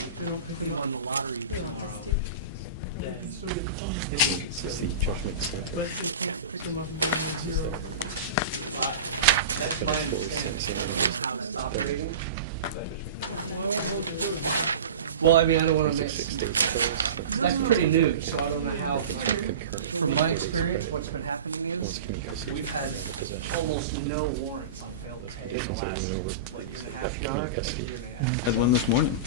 you on the lottery tomorrow, then It's just the judgment center. But you can't pick them up and bring them to zero. that's But my it's fully understanding sensitive. of how it's operating. Well, I mean, I don't want to 36 days imposed. that's pretty new, so I don't know how, It's not concurrent. from my experience, what's been happening Once is, communication we've had possession. almost no warrants on failed to pay in the Conditions last, are year over. and a half, John, or Custody. year and a half. Had one this morning.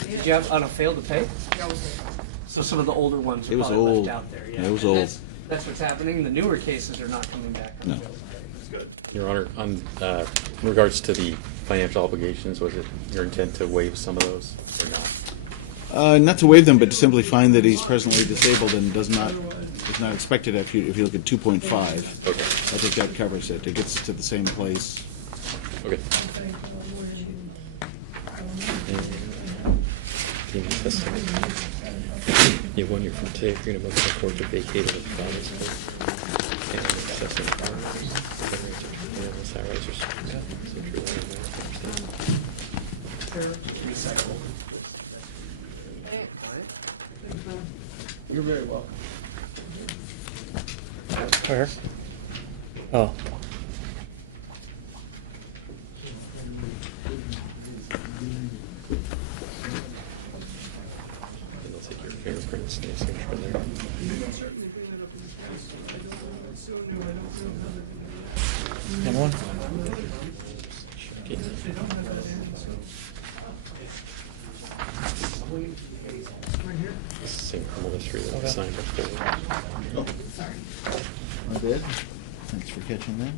Did you have on a failed to pay? So some of the older ones are It was probably old. left out there, yeah. Yeah, it was And old. That's what's happening, the newer cases are not coming back on No. failed to pay. That's good. Your Honor, on in regards to the financial obligations, was it your intent to waive some of those or not? Not to waive them, but to simply find that he's presently disabled and is not expected if you look at 2.5. Okay. I think that covers it. It gets to the same place. Okay. Team testimony. You have 1 year from today. You're going to move the court to vacate the province court. And assessing the farmers. Salaries or Recycle. You're very welcome. Where? Oh. And they'll take your fingerprints and your signature there. And one? Same criminal history that we signed before. Oh, my bad. Thanks for catching that.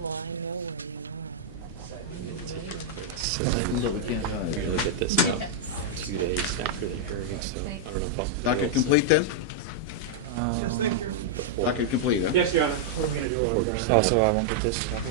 Well, I know where So Look, we can't hide. we usually get this about 2 days after the hearing, so I don't know if I'll. Docket complete then? Before- Docket complete, huh? Yes, Your Honor. What are we going to do? Also, I won't get this copy.